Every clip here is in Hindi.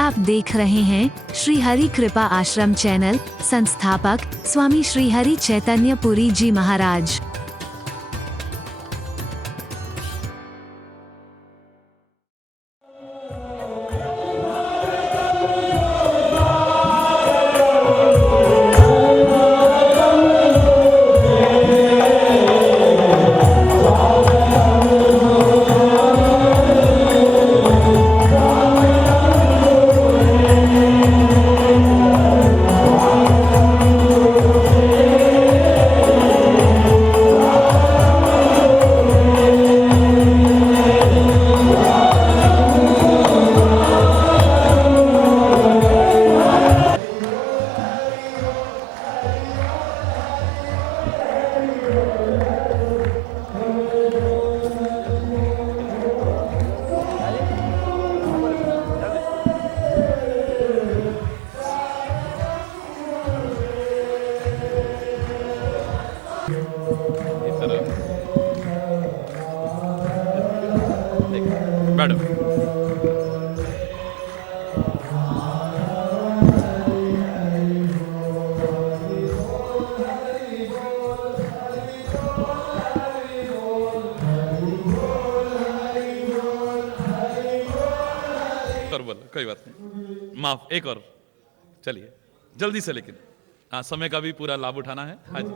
आप देख रहे हैं श्री हरि कृपा आश्रम चैनल। संस्थापक स्वामी श्री हरि चैतन्य पुरी जी महाराज। मैडम और बोलो, कोई बात नहीं, माफ, एक और चलिए जल्दी से, लेकिन हाँ समय का भी पूरा लाभ उठाना है। हाँ जी,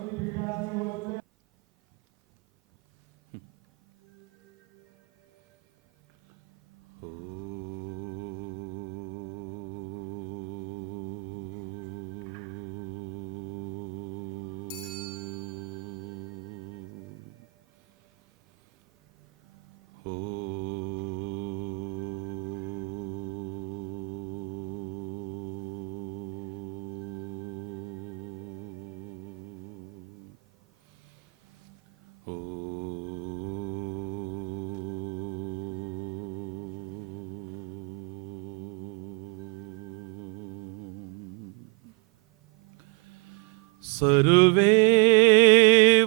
सर्वे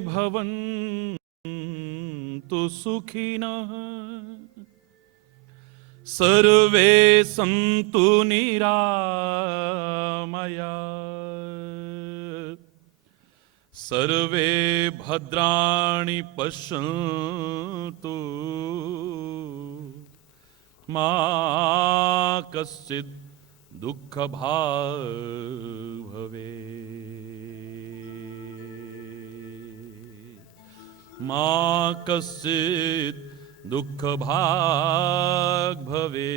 भवन्तु सुखिनः, सर्वे सन्तु निरामयाः, सर्वे भद्राणि पश्यन्तु मा कश्चित् दुःखभाग् भवेत्, मा कश्चित् दुःखभाग् भवेत्।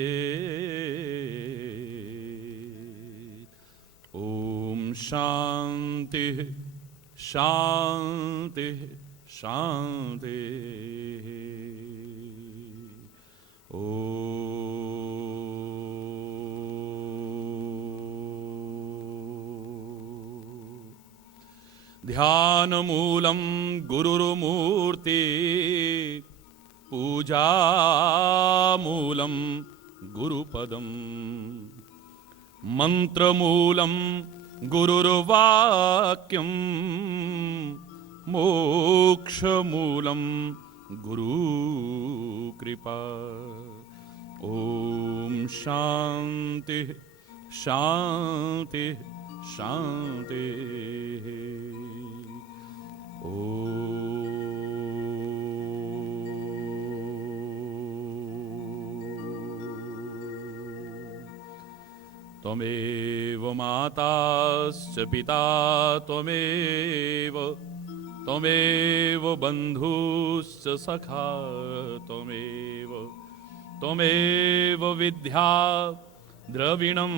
ॐ शान्ति शान्ति शान्ति। ध्यानमूलं गुरुर्मूर्ति, पूजामूलं गुरुपदं, मन्त्रमूलं गुरुर्वाक्यं, मोक्षमूलं गुरुकृपा। ॐ शान्ति शान्ति शान्ति। त्वमेव माताश्च पिता त्वमेव, त्वमेव बन्धुश्च सखा त्वमेव, त्वमेव विद्या द्रविणं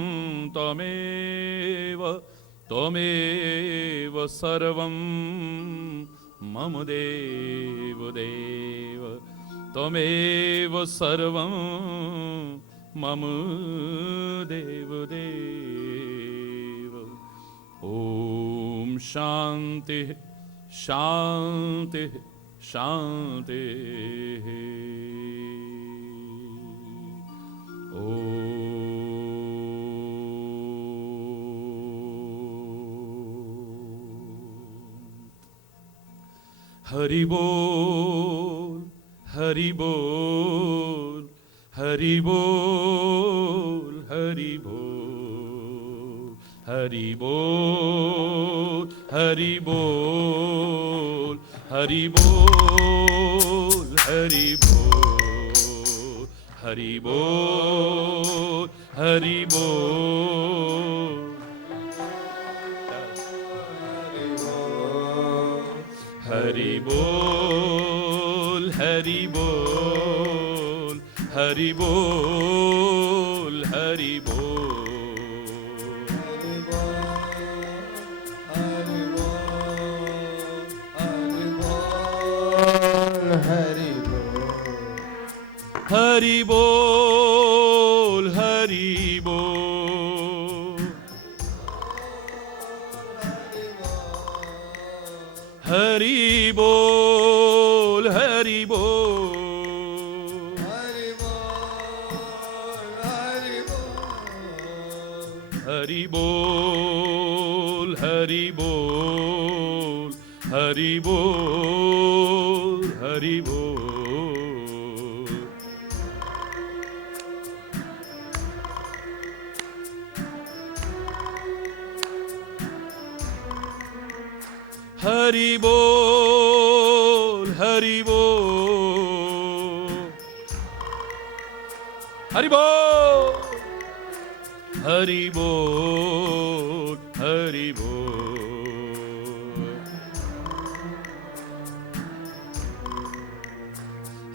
त्वमेव, त्वमेव सर्वं मम देव देव, त्वमेव सर्वं मम देव देव। ॐ शान्ति शान्ति शान्ति। ॐ हरि बोल हरि बोल हरि बोल हरि हरि बोल, हरि बोल, हरि बोल, हरि बोल, हरि बोल, हरि बोल, हरि बोल। हरि बोल, हरि बोल, हरि बोल, हरि बोल, हरि बोल, हरि बोल, हरि बोल, हरि बोल, हरि बोल, हरि बोल, हरि बोल, हरि बोल। हरि बोल, हरि बोल, हरि बोल, हरि बोल, हरि बोल,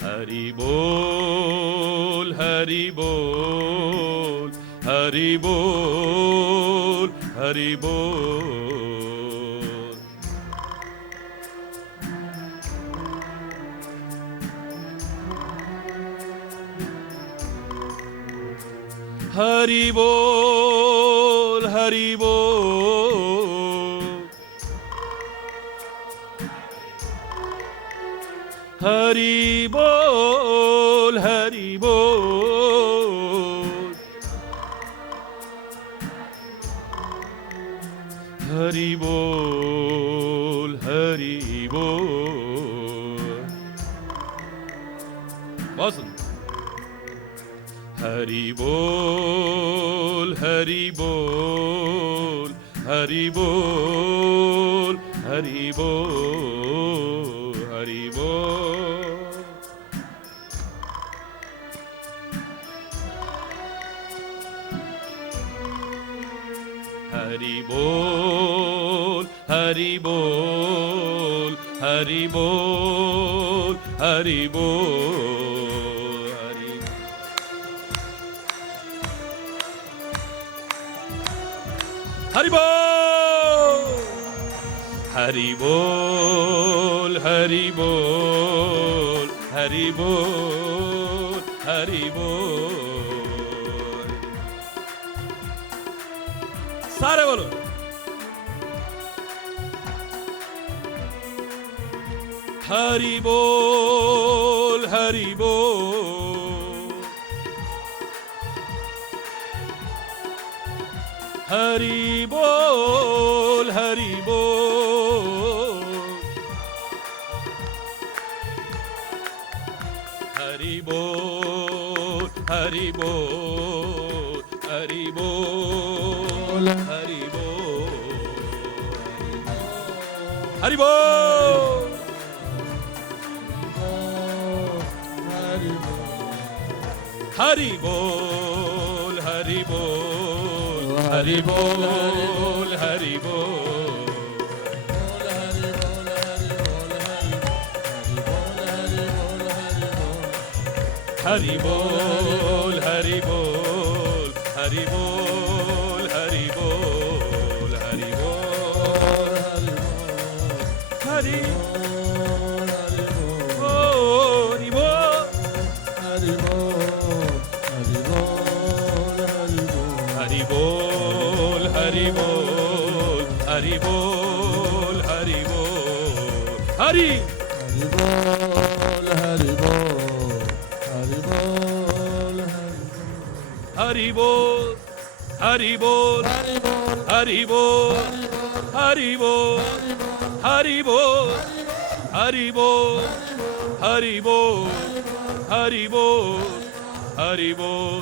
हरि बोल, हरि बोल, हरि बोल, हरि बोल। हरि बोल, हरि बोल, हरि बोल, हरि बोल, हरि बोल, हरि बोल। बहुत सुंदर। हरि बोल, हरि बोल, हरि बोल, हरि बोल, हरि बोल, हरि बोल, हरि बोल, हरि बोल, हरि बोल, हरि हरि बोल, हरि बोल, हरि बोल, हरि बोल, हरि बोल। सारे बोलो। हरि बोल, हरि बोल, हरि बोल, हरि बोल, हरि बोल, हरि बोल, हरि बोल, हरि बोल, हरि बोल, हरि बोल, हरि बोल, हरि बोल, हरि बोल, हरि बोल, हरि बोल, हरि बोल, हरि बोल, हरि बोल, हरि हरि बोल, हरि बोल, हरि बोल, हरि बोल, हरि बोल, हरि बोल, हरि बोल, हरि बोल, हरि बोल, हरि बोल, हरि बोल, हरि बोल, हरि बोल, हरि बोल, हरि बोल, हरि बोल,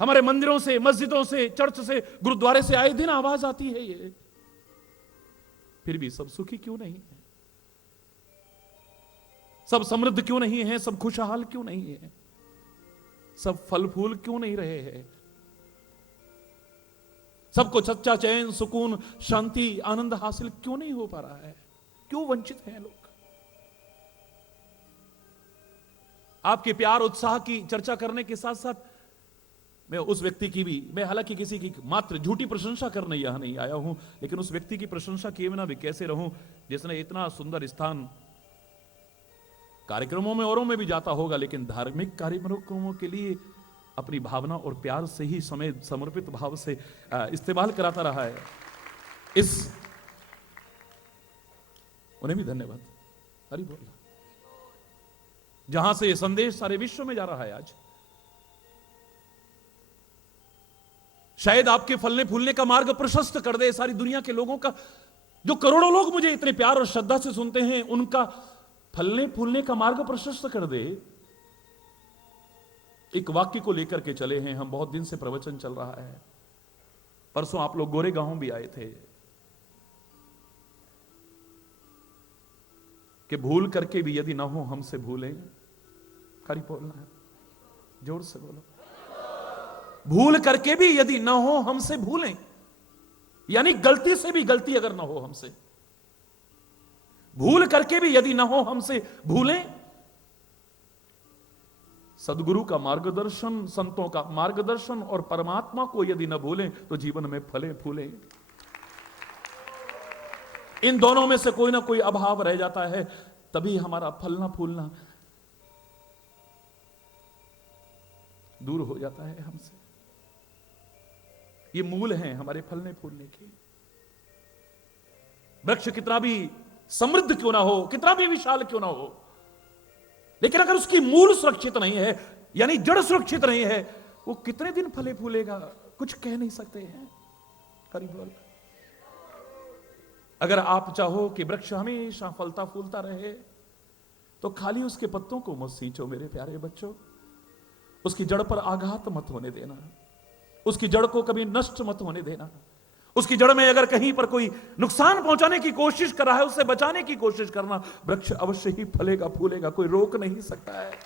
हमारे मंदिरों से, मस्जिदों से, चर्च से, गुरुद्वारे से आए दिन आवाज आती है ये, फिर भी सब सुखी क्यों नहीं है? सब समृद्ध क्यों नहीं है? सब खुशहाल क्यों नहीं है? सब फल फूल क्यों नहीं रहे हैं? सबको सच्चा चैन, सुकून, शांति, आनंद हासिल क्यों नहीं हो पा रहा है? क्यों वंचित हैं लोग? आपके प्यार उत्साह की चर्चा करने के साथ साथ मैं उस व्यक्ति की भी, मैं हालांकि किसी की मात्र झूठी प्रशंसा करने यहां नहीं आया हूं, लेकिन उस व्यक्ति की प्रशंसा किए बिना भी कैसे रहूं जिसने इतना सुंदर स्थान, कार्यक्रमों में औरों में भी जाता होगा, लेकिन धार्मिक कार्यक्रमों के लिए अपनी भावना और प्यार से ही समय समर्पित भाव से इस्तेमाल कराता रहा है। इस उन्हें भी धन्यवाद। हरि बोल। जहां से ये संदेश सारे विश्व में जा रहा है आज, शायद आपके फलने फूलने का मार्ग प्रशस्त कर दे सारी दुनिया के लोगों का। जो करोड़ों लोग मुझे इतने प्यार और श्रद्धा से सुनते हैं, उनका फलने फूलने का मार्ग प्रशस्त कर दे। एक वाक्य को लेकर के चले हैं हम, बहुत दिन से प्रवचन चल रहा है। परसों आप लोग गोरेगांव भी आए थे कि भूल करके भी यदि ना हो हमसे भूलें। खरी बोलना है, जोर से बोलो। भूल करके भी यदि ना हो हमसे भूलें, यानी गलती से भी गलती अगर ना हो हमसे, भूल करके भी यदि ना हो हमसे भूलें। सदगुरु का मार्गदर्शन, संतों का मार्गदर्शन और परमात्मा को यदि न भूलें तो जीवन में फले फूलें। इन दोनों में से कोई ना कोई अभाव रह जाता है, तभी हमारा फलना फूलना दूर हो जाता है हमसे। ये मूल हैं हमारे फलने फूलने के। वृक्ष कितना भी समृद्ध क्यों ना हो, कितना भी विशाल क्यों ना हो, लेकिन अगर उसकी मूल सुरक्षित नहीं है, यानी जड़ सुरक्षित नहीं है, वो कितने दिन फले फूलेगा कुछ कह नहीं सकते हैं। करीब बोल। अगर आप चाहो कि वृक्ष हमेशा फलता फूलता रहे तो खाली उसके पत्तों को मत सींचो मेरे प्यारे बच्चों। उसकी जड़ पर आघात मत होने देना, उसकी जड़ को कभी नष्ट मत होने देना। उसकी जड़ में अगर कहीं पर कोई नुकसान पहुंचाने की कोशिश कर रहा है, उससे बचाने की कोशिश करना। वृक्ष अवश्य ही फलेगा फूलेगा, कोई रोक नहीं सकता है।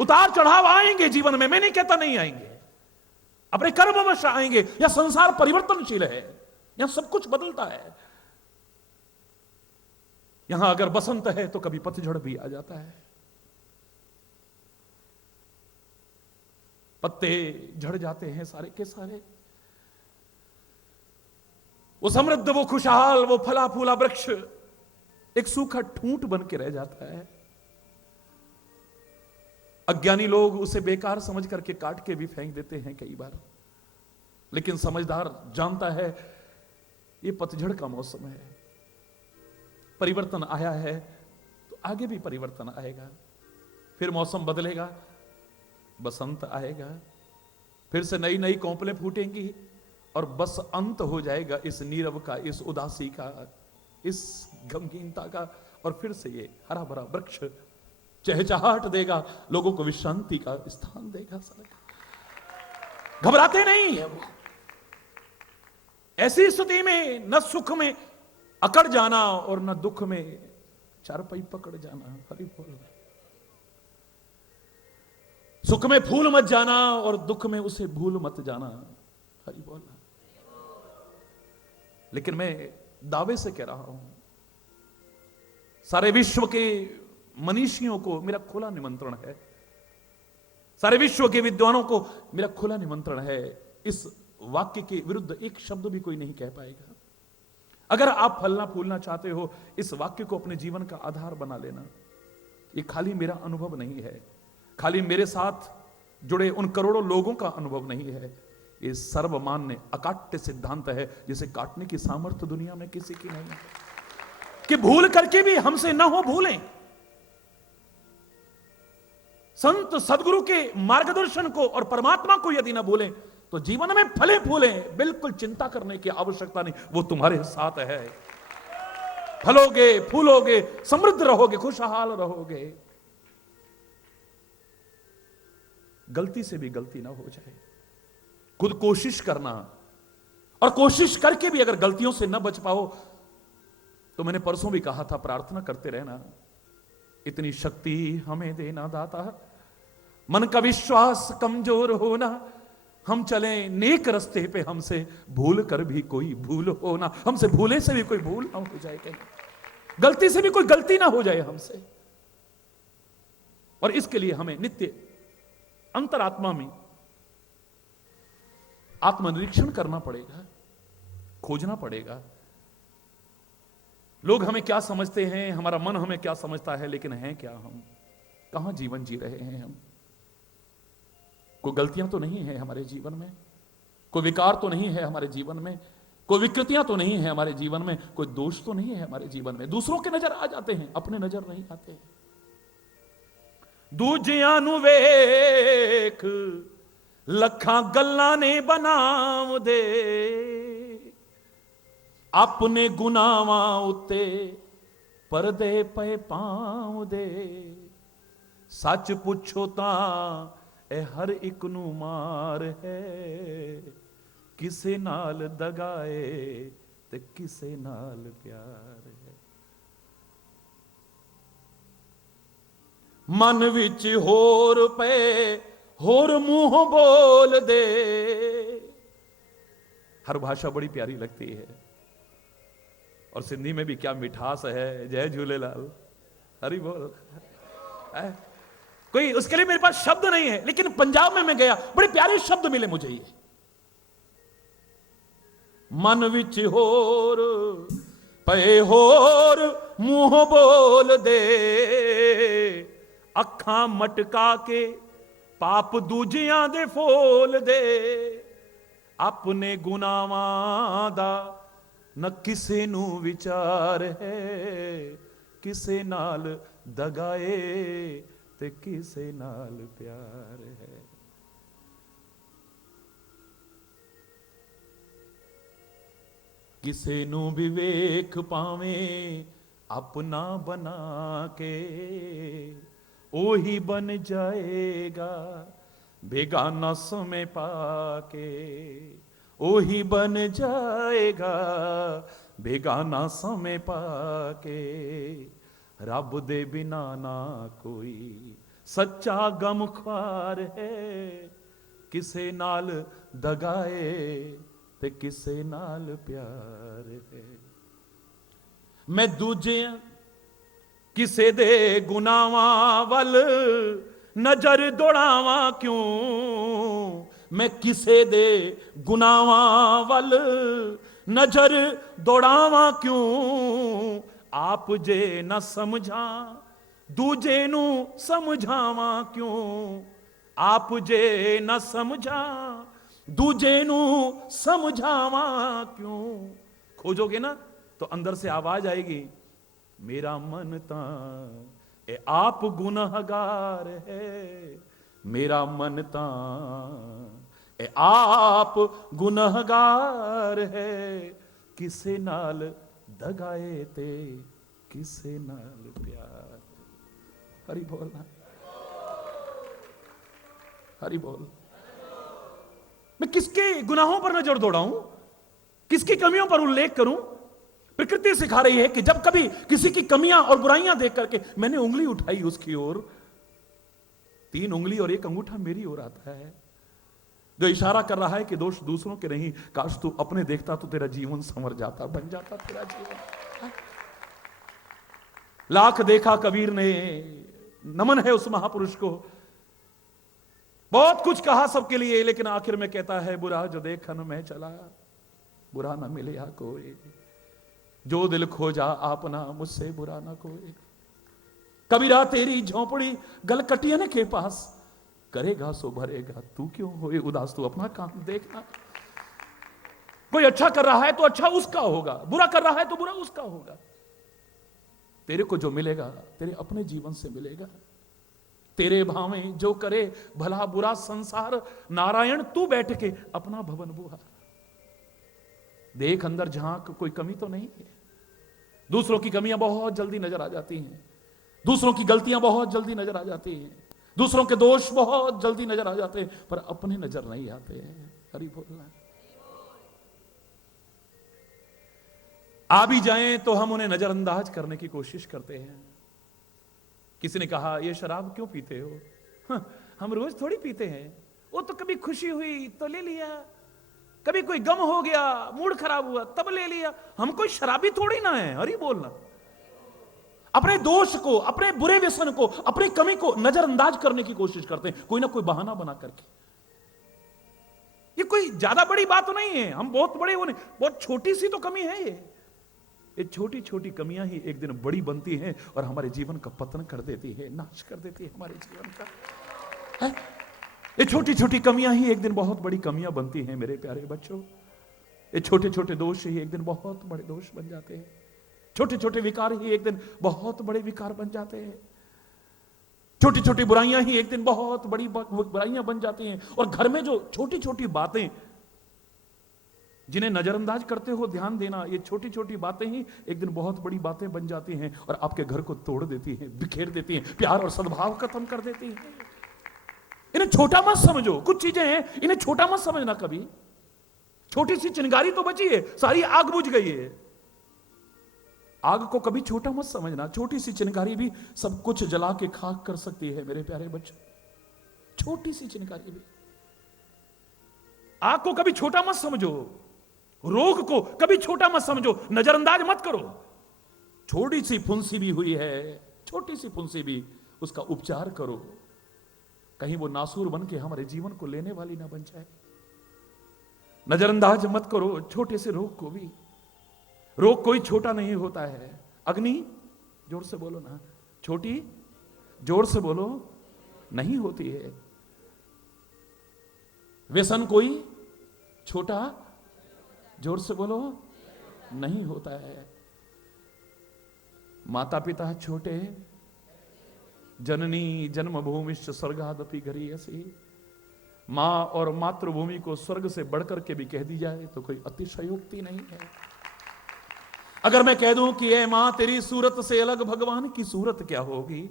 उतार चढ़ाव आएंगे जीवन में, मैं नहीं कहता नहीं आएंगे, अपने कर्मवश आएंगे। या संसार परिवर्तनशील है, यहां सब कुछ बदलता है। यहां अगर बसंत है तो कभी पतझड़ भी आ जाता है, पत्ते झड़ जाते हैं सारे के सारे। वो समृद्ध, वो खुशहाल, वो फला फूला वृक्ष एक सूखा ठूंठ बन के रह जाता है। अज्ञानी लोग उसे बेकार समझ करके काट के भी फेंक देते हैं कई बार, लेकिन समझदार जानता है ये पतझड़ का मौसम है, परिवर्तन आया है तो आगे भी परिवर्तन आएगा। फिर मौसम बदलेगा, बसंत आएगा, फिर से नई नई कोंपलें फूटेंगी और बस अंत हो जाएगा इस नीरव का, इस उदासी का, इस गमगीनता का, और फिर से ये हरा भरा वृक्ष चहचहाट देगा, लोगों को विश्रांति का स्थान देगा। घबराते नहीं है वो। ऐसी स्थिति में न सुख में अकड़ जाना और न दुख में चारपाई पकड़ जाना। हरि बोल। सुख में फूल मत जाना और दुख में उसे भूल मत जाना। हरि बोल। लेकिन मैं दावे से कह रहा हूं, सारे विश्व के मनीषियों को मेरा खुला निमंत्रण है, सारे विश्व के विद्वानों को मेरा खुला निमंत्रण है। इस वाक्य के विरुद्ध एक शब्द भी कोई नहीं कह पाएगा। अगर आप फलना फूलना चाहते हो, इस वाक्य को अपने जीवन का आधार बना लेना। ये खाली मेरा अनुभव नहीं है, खाली मेरे साथ जुड़े उन करोड़ों लोगों का अनुभव नहीं है। ये सर्वमान्य अकाट्य सिद्धांत है, जिसे काटने की सामर्थ्य दुनिया में किसी की नहीं है। कि भूल करके भी हमसे ना हो भूलें। संत सदगुरु के मार्गदर्शन को और परमात्मा को यदि ना भूलें तो जीवन में फले फूलें, बिल्कुल चिंता करने की आवश्यकता नहीं, वो तुम्हारे साथ है। फलोगे, फूलोगे, समृद्ध रहोगे, खुशहाल रहोगे। गलती से भी गलती ना हो जाए। खुद कोशिश करना, और कोशिश करके भी अगर गलतियों से न बच पाओ तो मैंने परसों भी कहा था, प्रार्थना करते रहना, इतनी शक्ति हमें देना दाता, मन का विश्वास कमजोर होना, हम चले नेक रास्ते पे, हमसे भूल कर भी कोई भूल होना, हमसे भूले से भी कोई भूल ना हो जाए, कहीं गलती से भी कोई गलती ना हो जाए हमसे। और इसके लिए हमें नित्य अंतरात्मा में आत्मनिरीक्षण करना पड़ेगा, खोजना पड़ेगा। लोग हमें क्या समझते हैं, हमारा मन हमें क्या समझता है, लेकिन हैं क्या हम, कहां जीवन जी रहे हैं हम। कोई गलतियां तो नहीं है हमारे जीवन में, कोई विकार तो नहीं है हमारे जीवन में, कोई विकृतियां तो नहीं है हमारे जीवन में, कोई दोष तो नहीं है हमारे जीवन में। दूसरों के नजर आ जाते हैं, अपने नजर नहीं आते। दूजियां नु वेख लखां गल्लां ने बनाव दे, अपने गुनाहां उत्ते परदे पे पांव दे। सच पुछो तां ए हर एक नू मार है, किसे नाल दगाए ते किसे नाल प्यार है। मन विच होर पे होर मुंह बोल दे। हर भाषा बड़ी प्यारी लगती है, और सिंधी में भी क्या मिठास है। जय झूलेलाल, हरि बोल। कोई उसके लिए मेरे पास शब्द नहीं है, लेकिन पंजाब में मैं गया, बड़े प्यारे शब्द मिले मुझे ये। मन विच होर पे होर मुंह बोल दे, अखां मटका के पाप दूजियां दे फोल दे। अपने गुनाहां दा न किसे नू विचार है, किसे नाल दगाए ते किसे नाल प्यार है। किसे नू भी वेख पावें अपना बना के, ओही बन जाएगा बेगाना समय पाके। ओही बन जाएगा बेगाना समय पाके। रब दे बिना ना कोई सच्चा गमख्वार है, किसे नाल दगाए ते किसे नाल प्यार है। मैं दूजे किसे दे गुनाहां वल नजर दौड़ावां क्यों, मैं किसे दे गुनाहां वल नजर दौड़ावां क्यों। आप जे न समझा दूजे नू समझावां क्यों, आप जे न समझा दूजे नू समझावां क्यों। खोजोगे ना तो अंदर से आवाज आएगी, मेरा मन तां ए आप गुनहगार है, मेरा मन तां ए आप गुनहगार है। किसे नाल दगाए ते किसे नाल प्यार। हरि बोल, हरि बोल। मैं किसके गुनाहों पर नजर दौड़ाऊं, किसकी कमियों पर उल्लेख करूं। प्रकृति सिखा रही है कि जब कभी किसी की कमियां और बुराइयां देख करके मैंने उंगली उठाई उसकी ओर, 3 उंगली और 1 अंगूठा मेरी ओर आता है, जो इशारा कर रहा है कि दोष दूसरों के नहीं, काश तू अपने देखता तो तेरा जीवन संवर जाता, बन जाता तेरा जीवन। लाख देखा कबीर ने, नमन है उस महापुरुष को। बहुत कुछ कहा सबके लिए, लेकिन आखिर में कहता है, बुरा जो देखन में चला बुरा ना मिले कोई, जो दिल खोजा आपना मुझसे बुरा ना कोई। कबीरा तेरी झोंपड़ी गलकटियन के पास, करेगा सो भरेगा, तू क्यों होए उदास, तू अपना काम देखना। कोई अच्छा कर रहा है तो अच्छा उसका होगा, बुरा कर रहा है तो बुरा उसका होगा। तेरे को जो मिलेगा तेरे अपने जीवन से मिलेगा। तेरे भावें जो करे भला बुरा संसार, नारायण तू बैठ के अपना भवन बुहार। देख अंदर झांक, कोई कमी तो नहीं है। दूसरों की कमियां बहुत जल्दी नजर आ जाती हैं, दूसरों की गलतियां बहुत जल्दी नजर आ जाती हैं। दूसरों के दोष बहुत जल्दी नजर आ जाते हैं, पर अपने नजर नहीं आते हैं। हरि बोलना। आ भी जाएं तो हम उन्हें नजरअंदाज करने की कोशिश करते हैं। किसी ने कहा, ये शराब क्यों पीते हो? हम रोज थोड़ी पीते हैं। वो तो कभी खुशी हुई तो ले लिया, कभी कोई गम हो गया, मूड खराब हुआ तब ले लिया। हम कोई शराबी थोड़ी ना है। हरि बोलना। अपने दोष को, अपने बुरे व्यसन को, अपनी कमी को नजरअंदाज करने की कोशिश करते हैं, कोई ना कोई बहाना बना करके। ये कोई ज्यादा बड़ी बात नहीं है, हम बहुत बड़े वो नहीं, बहुत छोटी सी तो कमी है। ये छोटी छोटी कमियां ही एक दिन बड़ी बनती हैं और हमारे जीवन का पतन कर देती है, नाश कर देती है हमारे जीवन का। ये छोटी छोटी कमियां ही एक दिन बहुत बड़ी कमियां बनती हैं मेरे प्यारे बच्चों। ये छोटे छोटे दोष ही एक दिन बहुत बड़े दोष बन जाते हैं। छोटे छोटे विकार ही एक दिन बहुत बड़े विकार बन जाते हैं। छोटी छोटी बुराइयां ही एक दिन बहुत बड़ी बुराइयां बन जाती हैं। और घर में जो छोटी छोटी बातें जिन्हें नजरअंदाज करते हो, ध्यान देना, ये छोटी छोटी बातें ही एक दिन बहुत बड़ी बातें बन जाती हैं और आपके घर को तोड़ देती हैं, बिखेर देती हैं, प्यार और सद्भाव खत्म कर देती हैं। इन्हें छोटा मत समझो। कुछ चीजें हैं, इन्हें छोटा मत समझना कभी। छोटी सी चिंगारी तो बची है, सारी आग बुझ गई है। आग को कभी छोटा मत समझना। छोटी सी चिंगारी भी सब कुछ जला के खाक कर सकती है मेरे प्यारे बच्चों। छोटी सी चिंगारी भी। आग को कभी छोटा मत समझो, रोग को कभी छोटा मत समझो, नजरअंदाज मत करो। छोटी सी फुंसी भी हुई है, छोटी सी फुंसी भी, उसका उपचार करो। कहीं वो नासूर बन के हमारे जीवन को लेने वाली ना बन जाए। नजरअंदाज मत करो छोटे से रोग को भी। रोग कोई छोटा नहीं होता है। अग्नि, जोर से बोलो ना, छोटी, जोर से बोलो, नहीं होती है। व्यसन कोई छोटा, जोर से बोलो, नहीं होता है। माता पिता छोटे, जननी जन्मभूमिश्च स्वर्गादपि गरीयसी। मां और मातृभूमि को स्वर्ग से बढ़कर के भी कह दी जाए तो कोई अतिशयोक्ति नहीं है। अगर मैं कह दूं कि ए मां, तेरी सूरत से अलग भगवान की सूरत क्या होगी,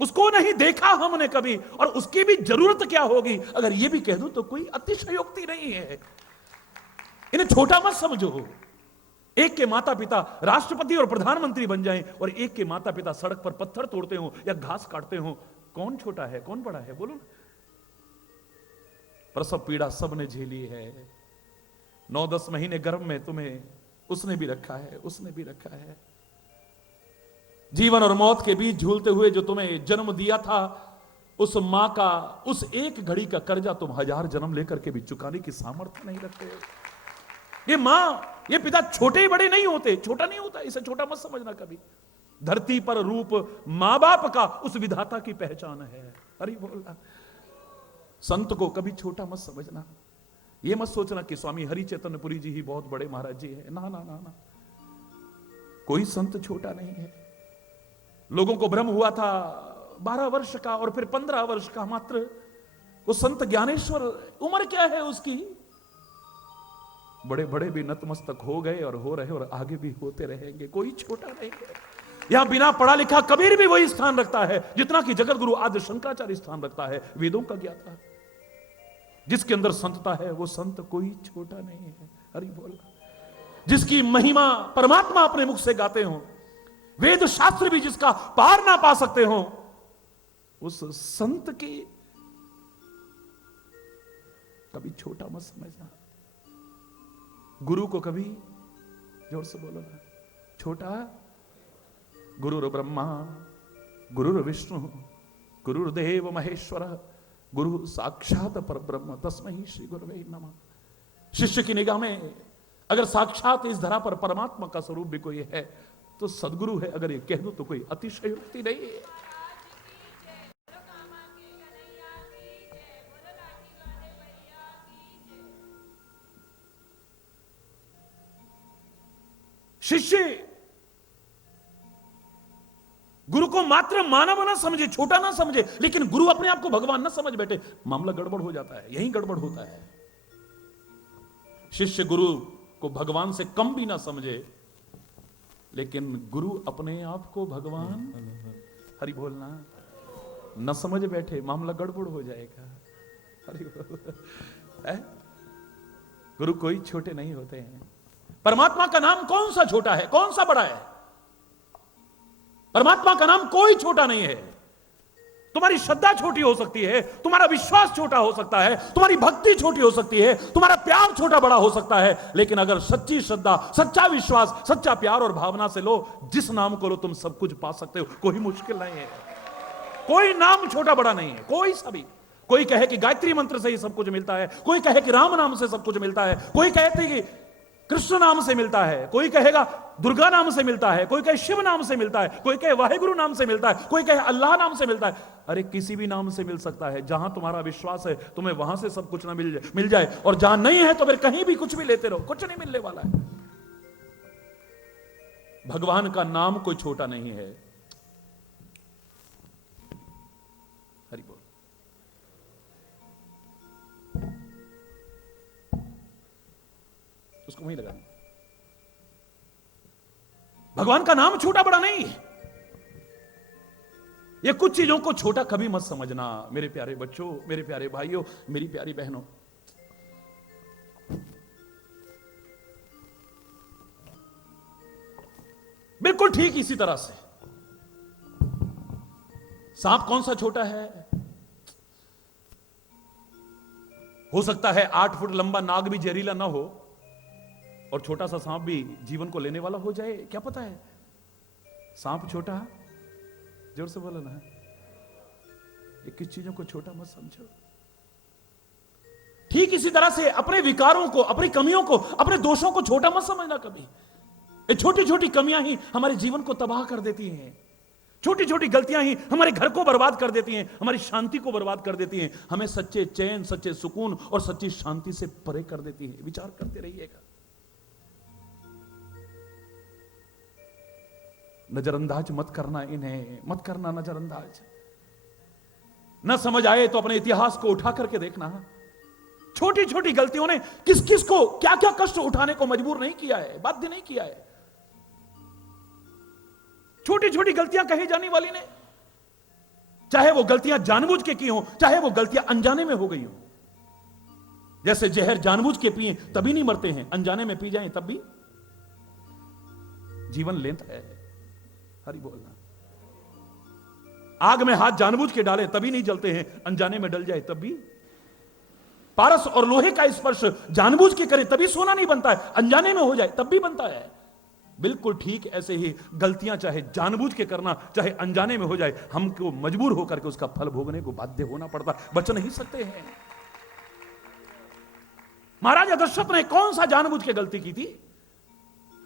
उसको नहीं देखा हमने कभी और उसकी भी जरूरत क्या होगी, अगर यह भी कह दूं तो कोई अतिशयोक्ति नहीं है। इन्हें छोटा मत समझो। एक के माता पिता राष्ट्रपति और प्रधानमंत्री बन जाएं और एक के माता पिता सड़क पर पत्थर तोड़ते हो या घास काटते हो, कौन छोटा है कौन बड़ा है बोलो ना। प्रसव पीड़ा सबने झेली है। 9-10 महीने गर्भ में तुम्हें उसने भी रखा है, उसने भी रखा है। जीवन और मौत के बीच झूलते हुए जो तुम्हें जन्म दिया था, उस मां का उस एक घड़ी का कर्जा तुम 1000 जन्म लेकर के भी चुकाने की सामर्थ्य नहीं रखते। ये मां, ये पिता छोटे बड़े नहीं होते, छोटा नहीं होता, इसे छोटा मत समझना कभी। धरती पर रूप मां बाप का उस विधाता की पहचान है। अरे बोलना। संत को कभी छोटा मत समझना। ये मत सोचना कि स्वामी हरि चैतन्यपुरी जी ही बहुत बड़े महाराज जी है। ना ना ना ना, कोई संत छोटा नहीं है। लोगों को भ्रम हुआ था 12 वर्ष का और फिर 15 वर्ष का मात्र। वो संत ज्ञानेश्वर, उम्र क्या है उसकी? बड़े बड़े भी नतमस्तक हो गए और हो रहे और आगे भी होते रहेंगे। कोई छोटा नहीं है। यहां बिना पढ़ा लिखा कबीर भी वही स्थान रखता है जितना कि जगत गुरु आदि शंकराचार्य स्थान रखता है, वेदों का ज्ञाता। जिसके अंदर संतता है वो संत कोई छोटा नहीं है। हरि बोल। जिसकी महिमा परमात्मा अपने मुख से गाते हो, वेद शास्त्र भी जिसका पार ना पा सकते हो, उस संत की कभी छोटा मत समझना। गुरु को कभी, जोर से बोलो ना, छोटा। गुरुर ब्रह्मा गुरुर विष्णु गुरुर्देव महेश्वर गुरु साक्षात परब्रह्म तस्मै श्री गुरवे नमः। शिष्य की निगाह में अगर साक्षात इस धरा पर परमात्मा का स्वरूप भी कोई है तो सदगुरु है। अगर ये कह दो तो कोई अतिशयोक्ति नहीं है। शिष्य गुरु को मात्र मानव ना समझे, छोटा ना समझे, लेकिन गुरु अपने आप को भगवान ना समझ बैठे, मामला गड़बड़ हो जाता है। यही गड़बड़ होता है। शिष्य गुरु को भगवान से कम भी ना समझे, लेकिन गुरु अपने आप को भगवान, हरि बोलना, न समझ बैठे मामला गड़बड़ हो जाएगा। हरि बोल। गुरु कोई छोटे नहीं होते हैं। परमात्मा का नाम कौन सा छोटा है, कौन सा बड़ा है? परमात्मा का नाम कोई छोटा नहीं है। तुम्हारी श्रद्धा छोटी हो सकती है, तुम्हारा विश्वास छोटा हो सकता है, तुम्हारी भक्ति छोटी हो सकती है, तुम्हारा प्यार छोटा बड़ा हो सकता है, लेकिन अगर सच्ची श्रद्धा, सच्चा विश्वास, सच्चा प्यार और भावना से लो, जिस नाम को लो तुम सब कुछ पा सकते हो। कोई मुश्किल नहीं है, कोई नाम छोटा बड़ा नहीं है, कोई सा भी। कोई कहे कि गायत्री मंत्र से ही सब कुछ मिलता है, कोई कहे कि राम नाम से सब कुछ मिलता है, कोई कहते कि कृष्ण नाम से मिलता है, कोई कहेगा दुर्गा नाम से मिलता है, कोई कहे शिव नाम से मिलता है, कोई कहे वाहेगुरु नाम से मिलता है, कोई कहे अल्लाह नाम से मिलता है। अरे किसी भी नाम से मिल सकता है। जहां तुम्हारा विश्वास है तुम्हें वहां से सब कुछ ना मिल जाए, और जहां नहीं है तो फिर कहीं भी कुछ भी लेते रहो, कुछ नहीं मिलने वाला है। भगवान का नाम कोई छोटा नहीं है। हरि बोल। उसको वहीं लगा। भगवान का नाम छोटा बड़ा नहीं। ये कुछ चीजों को छोटा कभी मत समझना मेरे प्यारे बच्चों, मेरे प्यारे भाइयों, मेरी प्यारी बहनों। बिल्कुल ठीक इसी तरह से सांप कौन सा छोटा है? हो सकता है 8 फुट लंबा नाग भी जहरीला ना हो और छोटा सा सांप भी जीवन को लेने वाला हो जाए, क्या पता है? सांप छोटा, जोर से बोलो ना। ये किस चीजों को छोटा मत समझो। ठीक इसी तरह से अपने विकारों को, अपनी कमियों को, अपने दोषों को छोटा मत समझना कभी। ये छोटी छोटी कमियां ही हमारे जीवन को तबाह कर देती हैं। छोटी छोटी गलतियां ही हमारे घर को बर्बाद कर देती हैं, हमारी शांति को बर्बाद कर देती हैं, हमें सच्चे चैन, सच्चे सुकून और सच्ची शांति से परे कर देती हैं। विचार करते रहिएगा। नजरअंदाज मत करना इन्हें, मत करना नजरअंदाज। न समझ आए तो अपने इतिहास को उठा करके देखना। छोटी छोटी गलतियों ने किस किस को क्या क्या कष्ट उठाने को मजबूर नहीं किया है, बाध्य नहीं किया है। छोटी छोटी गलतियां कही जाने वाली ने, चाहे वो गलतियां जानबूझ के की हो, चाहे वो गलतियां अनजाने में हो गई हो। जैसे जहर जानबूझ के पिए तभी नहीं मरते हैं, अनजाने में पी जाएं तब भी जीवन लेता है। हरि बोलना। आग में हाथ जानबूझ के डाले तभी नहीं जलते हैं, अनजाने में डल जाए तब भी। पारस और लोहे का स्पर्श जानबूझ के करें तभी सोना नहीं बनता है, अनजाने में हो जाए तब भी बनता है। बिल्कुल ठीक ऐसे ही गलतियां चाहे जानबूझ के करना, चाहे अनजाने में हो जाए, हमको मजबूर होकर के उसका फल भोगने को बाध्य होना पड़ता, बच नहीं सकते हैं। महाराजा दशरथ ने कौन सा जानबूझ के गलती की थी?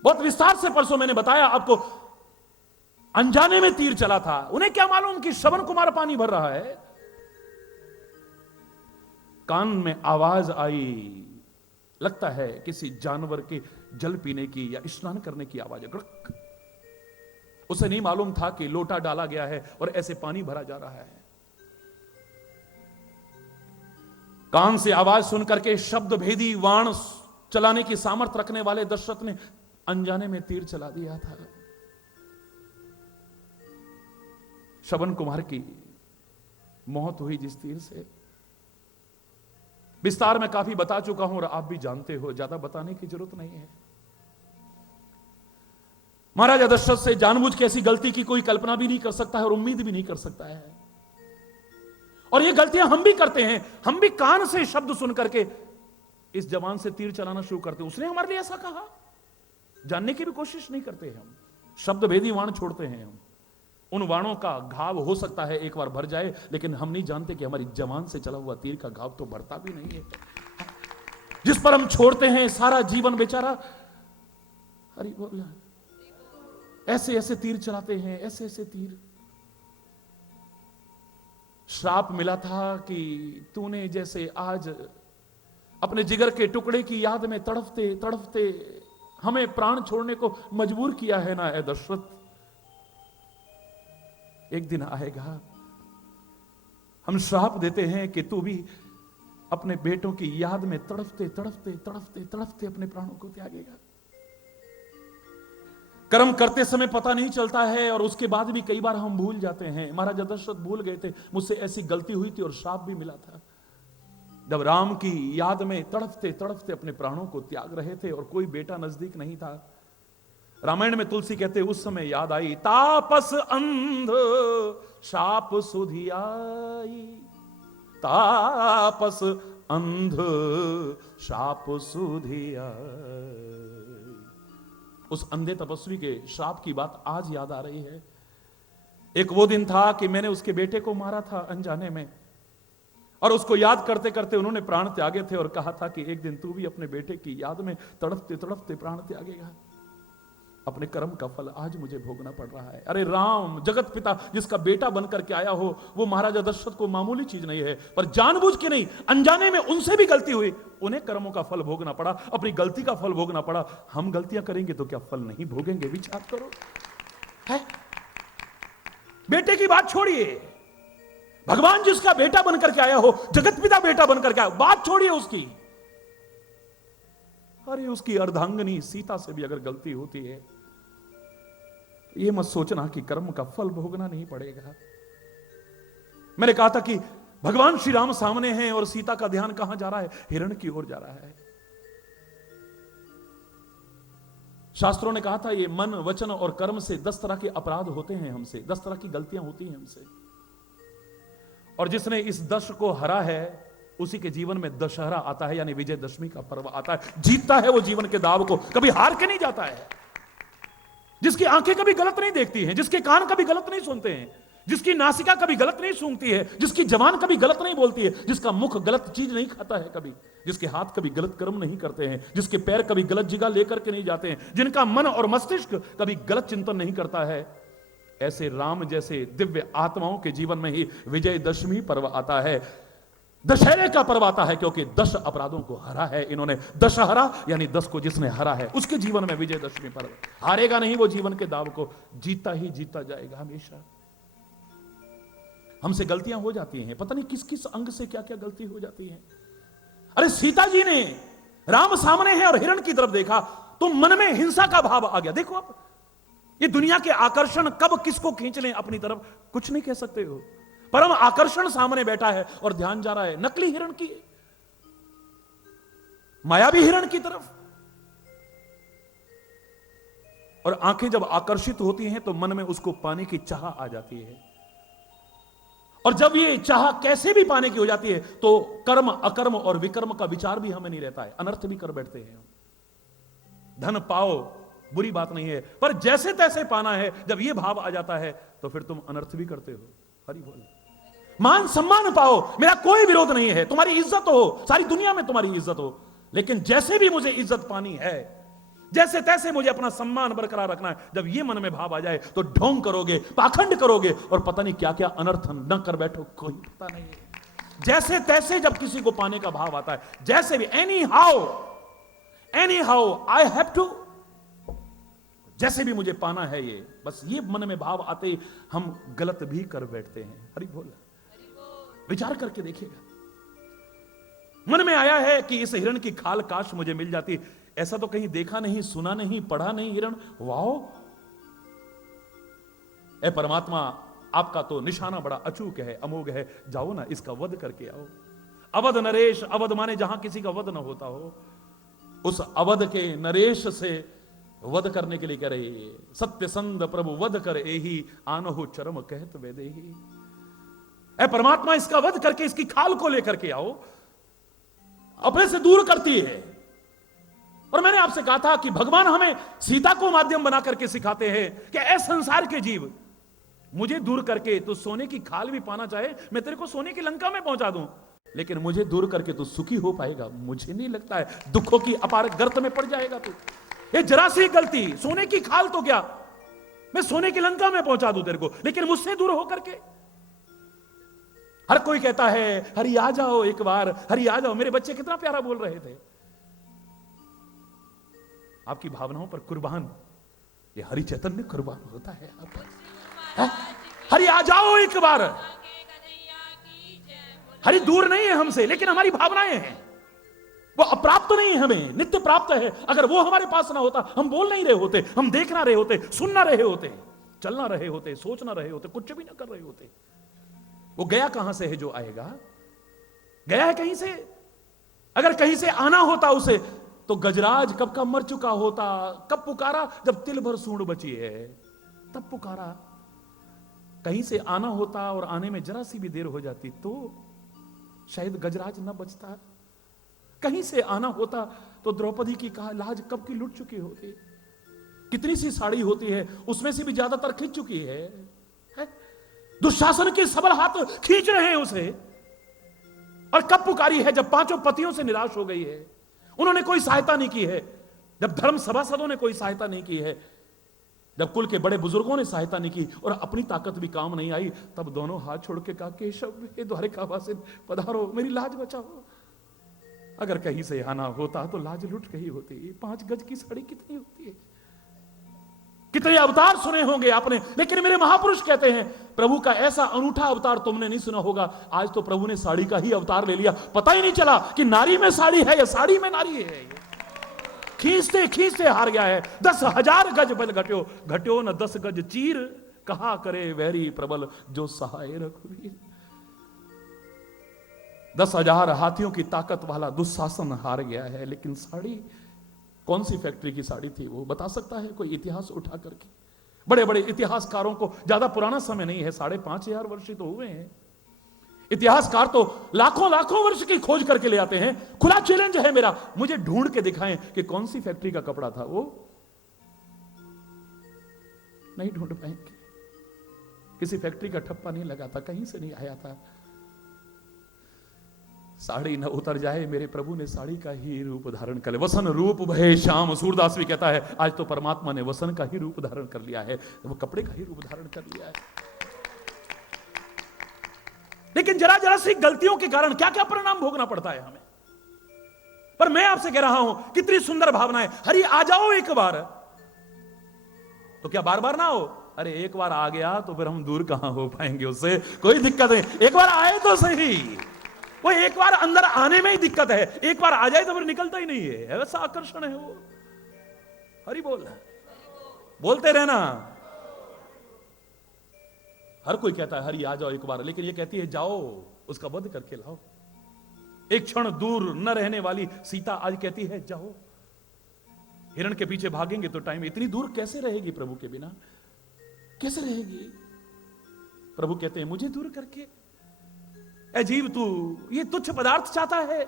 बहुत विस्तार से परसों मैंने बताया आपको। अनजाने में तीर चला था, उन्हें क्या मालूम कि श्रवण कुमार पानी भर रहा है। कान में आवाज आई, लगता है किसी जानवर के जल पीने की या स्नान करने की आवाज। उसे नहीं मालूम था कि लोटा डाला गया है और ऐसे पानी भरा जा रहा है। कान से आवाज सुनकर के शब्द भेदी वाण चलाने की सामर्थ्य रखने वाले दशरथ ने अनजाने में तीर चला दिया था। श्रवण कुमार की मौत हुई जिस तीर से, विस्तार में काफी बता चुका हूं और आप भी जानते हो, ज्यादा बताने की जरूरत नहीं है। महाराजा दशरथ से जानबूझ के ऐसी गलती की कोई कल्पना भी नहीं कर सकता है और उम्मीद भी नहीं कर सकता है। और ये गलतियां हम भी करते हैं। हम भी कान से शब्द सुन करके इस जवान से तीर चलाना शुरू करते हैं। उसने हमारे लिए ऐसा कहा, जानने की भी कोशिश नहीं करते हैं। हम शब्द भेदी वाण छोड़ते हैं। हम उन वाणों का घाव हो सकता है एक बार भर जाए, लेकिन हम नहीं जानते कि हमारी जवान से चला हुआ तीर का घाव तो भरता भी नहीं है, जिस पर हम छोड़ते हैं सारा जीवन बेचारा। हरि बोल। ऐसे ऐसे तीर चलाते हैं, ऐसे ऐसे तीर। श्राप मिला था कि तूने जैसे आज अपने जिगर के टुकड़े की याद में तड़फते तड़फते हमें प्राण छोड़ने को मजबूर किया है ना, ए दशरथ। एक दिन आएगा, हम श्राप देते हैं कि तू भी अपने बेटों की याद में तड़फते तड़फते तड़फते तड़फते अपने प्राणों को त्यागेगा। कर्म करते समय पता नहीं चलता है और उसके बाद भी कई बार हम भूल जाते हैं। महाराज दशरथ भूल गए थे, मुझसे ऐसी गलती हुई थी और श्राप भी मिला था। जब राम की याद में तड़पते तड़पते अपने प्राणों को त्याग रहे थे और कोई बेटा नजदीक नहीं था, रामायण में तुलसी कहते उस समय याद आई, तापस अंध शाप सुधियाई, तापस अंध शाप सुधियाई। उस अंधे तपस्वी के श्राप की बात आज याद आ रही है। एक वो दिन था कि मैंने उसके बेटे को मारा था अनजाने में, और उसको याद करते करते उन्होंने प्राण त्यागे थे और कहा था कि एक दिन तू भी अपने बेटे की याद में तड़पते तड़पते प्राण त्यागेगा। अपने कर्म का फल आज मुझे भोगना पड़ रहा है। अरे राम जगत पिता जिसका बेटा बनकर के आया हो, वो महाराजा दशरथ को मामूली चीज नहीं है, पर जानबूझ के नहीं, अनजाने में उनसे भी गलती हुई, उन्हें कर्मों का फल भोगना पड़ा, अपनी गलती का फल भोगना पड़ा। हम गलतियां करेंगे तो क्या फल नहीं भोगेंगे? विचार करो। है बेटे की बात छोड़िए, भगवान जिसका बेटा बनकर के आया हो, जगत पिता बेटा बनकर के आया, बात छोड़िए उसकी। अरे उसकी अर्धांगिनी सीता से भी अगर गलती होती है, ये मत सोचना कि कर्म का फल भोगना नहीं पड़ेगा। मैंने कहा था कि भगवान श्री राम सामने हैं और सीता का ध्यान कहां जा रहा है? हिरण की ओर जा रहा है। शास्त्रों ने कहा था ये मन वचन और कर्म से 10 तरह के अपराध होते हैं हमसे, 10 तरह की गलतियां होती हैं हमसे, और जिसने इस 10 को हरा है उसी के जीवन में दशहरा आता है, यानी विजयदशमी का पर्व आता है। जीतता है वो जीवन के दाव को, कभी हार के नहीं जाता है। जिसकी आंखें कभी गलत नहीं देखती हैं, जिसके कान कभी गलत नहीं सुनते हैं, जिसकी नासिका कभी गलत नहीं सूंघती है, जिसकी जबान कभी गलत नहीं बोलती है, जिसका मुख गलत चीज नहीं खाता है कभी, जिसके हाथ कभी गलत कर्म नहीं करते हैं, जिसके पैर कभी गलत जगह लेकर के नहीं जाते हैं, जिनका मन और मस्तिष्क कभी गलत चिंतन नहीं करता है, ऐसे राम जैसे दिव्य आत्माओं के जीवन में ही विजयदशमी पर्व आता है, दशहरे का पर्व आता है, क्योंकि 10 अपराधों को हरा है इन्होंने। दशहरा यानी 10 को जिसने हरा है उसके जीवन में विजयदशमी पर्व। हारेगा नहीं वो जीवन के दाव को, जीता ही जीता जाएगा हमेशा। हमसे गलतियां हो जाती हैं, पता नहीं किस किस अंग से क्या क्या गलती हो जाती है। अरे सीता जी ने राम सामने है और हिरण की तरफ देखा तो मन में हिंसा का भाव आ गया। देखो आप, ये दुनिया के आकर्षण कब किसको खींच लें अपनी तरफ कुछ नहीं कह सकते हो। परम आकर्षण सामने बैठा है और ध्यान जा रहा है नकली हिरण की, मायावी हिरण की तरफ। और आंखें जब आकर्षित होती हैं तो मन में उसको पाने की चाह आ जाती है, और जब ये चाह कैसे भी पाने की हो जाती है तो कर्म अकर्म और विकर्म का विचार भी हमें नहीं रहता है, अनर्थ भी कर बैठते हैं। धन पाओ बुरी बात नहीं है, पर जैसे तैसे पाना है, जब ये भाव आ जाता है तो फिर तुम अनर्थ भी करते हो। हरि बोल। मान सम्मान पाओ, मेरा कोई विरोध नहीं है, तुम्हारी इज्जत हो, सारी दुनिया में तुम्हारी इज्जत हो, लेकिन जैसे भी मुझे इज्जत पानी है, जैसे तैसे मुझे अपना सम्मान बरकरार रखना है, जब ये मन में भाव आ जाए तो ढोंग करोगे, पाखंड करोगे और पता नहीं क्या क्या अनर्थ न कर बैठो, कोई पता नहीं है। जैसे तैसे जब किसी को पाने का भाव आता है, जैसे भी anyhow I have to, जैसे भी मुझे पाना है ये, बस ये मन में भाव आते ही हम गलत भी कर बैठते हैं। हरि बोल। विचार करके देखिएगा, मन में आया है कि इस हिरण की खाल काश मुझे मिल जाती, ऐसा तो कहीं देखा नहीं, सुना नहीं, पढ़ा नहीं हिरण, वाओ। ए परमात्मा, आपका तो निशाना बड़ा अचूक है, अमोघ है, जाओ ना इसका वध करके आओ। अवध नरेश, अवध माने जहां किसी का वध न होता हो, उस अवध के नरेश से वध करने के लिए कह रहे, सत्य संद प्रभु वध कर एही, आनहु चरम कहत वेदेही। ऐ परमात्मा, इसका वध करके इसकी खाल को लेकर के आओ, अपने से दूर करती है। और मैंने आपसे कहा था कि भगवान हमें सीता को माध्यम बना करके सिखाते हैं कि ऐ संसार के जीव, मुझे दूर करके तू सोने की खाल भी पाना चाहे, मैं तेरे को सोने की लंका में पहुंचा दूं, लेकिन मुझे दूर करके तू सुखी हो पाएगा, मुझे नहीं लगता है। दुखों की अपार गर्त में पड़ जाएगा तू। ये जरा सी गलती, सोने की खाल तो क्या, मैं सोने की लंका में पहुंचा दूं तेरे को, लेकिन मुझसे दूर होकर के। हर कोई कहता है हरि आ जाओ एक बार, हरि आ जाओ। मेरे बच्चे कितना प्यारा बोल रहे थे, आपकी भावनाओं पर कुर्बान ये हरि चैतन्य कुर्बान होता है। हरि आ जाओ एक बार। हरि दूर नहीं है हमसे, लेकिन हमारी भावनाएं हैं। वो अप्राप्त नहीं है, हमें नित्य प्राप्त है। अगर वो हमारे पास ना होता, हम बोल नहीं रहे होते, हम देख ना रहे होते, सुन ना रहे होते, चल ना रहे होते, सोच ना रहे होते, कुछ भी ना कर रहे होते। वो गया कहां से है जो आएगा? गया है कहीं से। अगर कहीं से आना होता उसे, तो गजराज कब का मर चुका होता। कब पुकारा? जब तिल भर सूंड बची है, तब पुकारा। कहीं से आना होता और आने में जरा सी भी देर हो जाती तो शायद गजराज न बचता। कहीं से आना होता तो द्रौपदी की कहा लाज कब की लुट चुकी होती। कितनी सी साड़ी होती है, उसमें से भी ज्यादातर खींच चुकी है? दुशासन के सबल हाथ खींच रहे हैं उसे। और कब पुकारी है? जब पांचों पतियों से निराश हो गई है, उन्होंने कोई सहायता नहीं की है। जब धर्म सभासदों ने कोई सहायता नहीं की है, जब कुल के बड़े बुजुर्गों ने सहायता नहीं की और अपनी ताकत भी काम नहीं आई, तब दोनों हाथ छोड़ के कहा केशव हे द्वारिकावासिन पधारो, मेरी लाज बचाओ। अगर कहीं से आना होता तो लाज लुट गई होती। 5 गज की साड़ी कितनी होती है? कितने अवतार सुने होंगे आपने, लेकिन मेरे महापुरुष कहते हैं प्रभु का ऐसा अनूठा अवतार तुमने नहीं सुना होगा। आज तो प्रभु ने साड़ी का ही अवतार ले लिया, पता ही नहीं चला कि नारी में साड़ी है या साड़ी में नारी है। खींचते खींचते हार गया है। 10,000 गज बल घट्यो, घट्यो न 10 गज चीर, कहा करे वैरी प्रबल जो सहाय रघुवीर। 10,000 हाथियों की ताकत वाला दुशासन हार गया है, लेकिन साड़ी कौन सी फैक्ट्री की साड़ी थी वो बता सकता है कोई? इतिहास उठा करके बड़े बड़े इतिहासकारों को, ज्यादा पुराना समय नहीं है, 5,500 वर्ष ही तो हुए हैं। इतिहासकार तो लाखों लाखों वर्ष की खोज करके ले आते हैं। खुला चैलेंज है मेरा, मुझे ढूंढ के दिखाएं कि कौन सी फैक्ट्री का कपड़ा था वो। नहीं ढूंढ पाएंगे। किसी फैक्ट्री का ठप्पा नहीं लगा था, कहीं से नहीं आया था। साड़ी न उतर जाए, मेरे प्रभु ने साड़ी का ही रूप धारण कर लिया। वसन रूप भय श्याम, सूरदास भी कहता है आज तो परमात्मा ने वसन का ही रूप धारण कर लिया है, वो कपड़े का ही रूप धारण कर लिया है। लेकिन जरा जरा सी गलतियों के कारण क्या क्या परिणाम भोगना पड़ता है हमें। पर मैं आपसे कह रहा हूं, कितनी सुंदर भावना है। हरि आ जाओ एक बार, तो क्या बार बार ना हो? अरे एक बार आ गया तो फिर हम दूर कहां हो पाएंगे उससे, कोई दिक्कत नहीं। एक बार आए तो सही, वो एक बार अंदर आने में ही दिक्कत है, एक बार आ जाए तो फिर निकलता ही नहीं है। ऐसा आकर्षण है वो। हरि बोल, बोलते रहना। हर कोई कहता है हरि आ जाओ एक बार, लेकिन ये कहती है जाओ उसका वध करके लाओ। एक क्षण दूर न रहने वाली सीता आज कहती है जाओ। हिरण के पीछे भागेंगे तो टाइम, इतनी दूर कैसे रहेगी प्रभु के बिना, कैसे रहेगी? प्रभु कहते हैं मुझे दूर करके, अजीब तू ये तुच्छ पदार्थ चाहता है।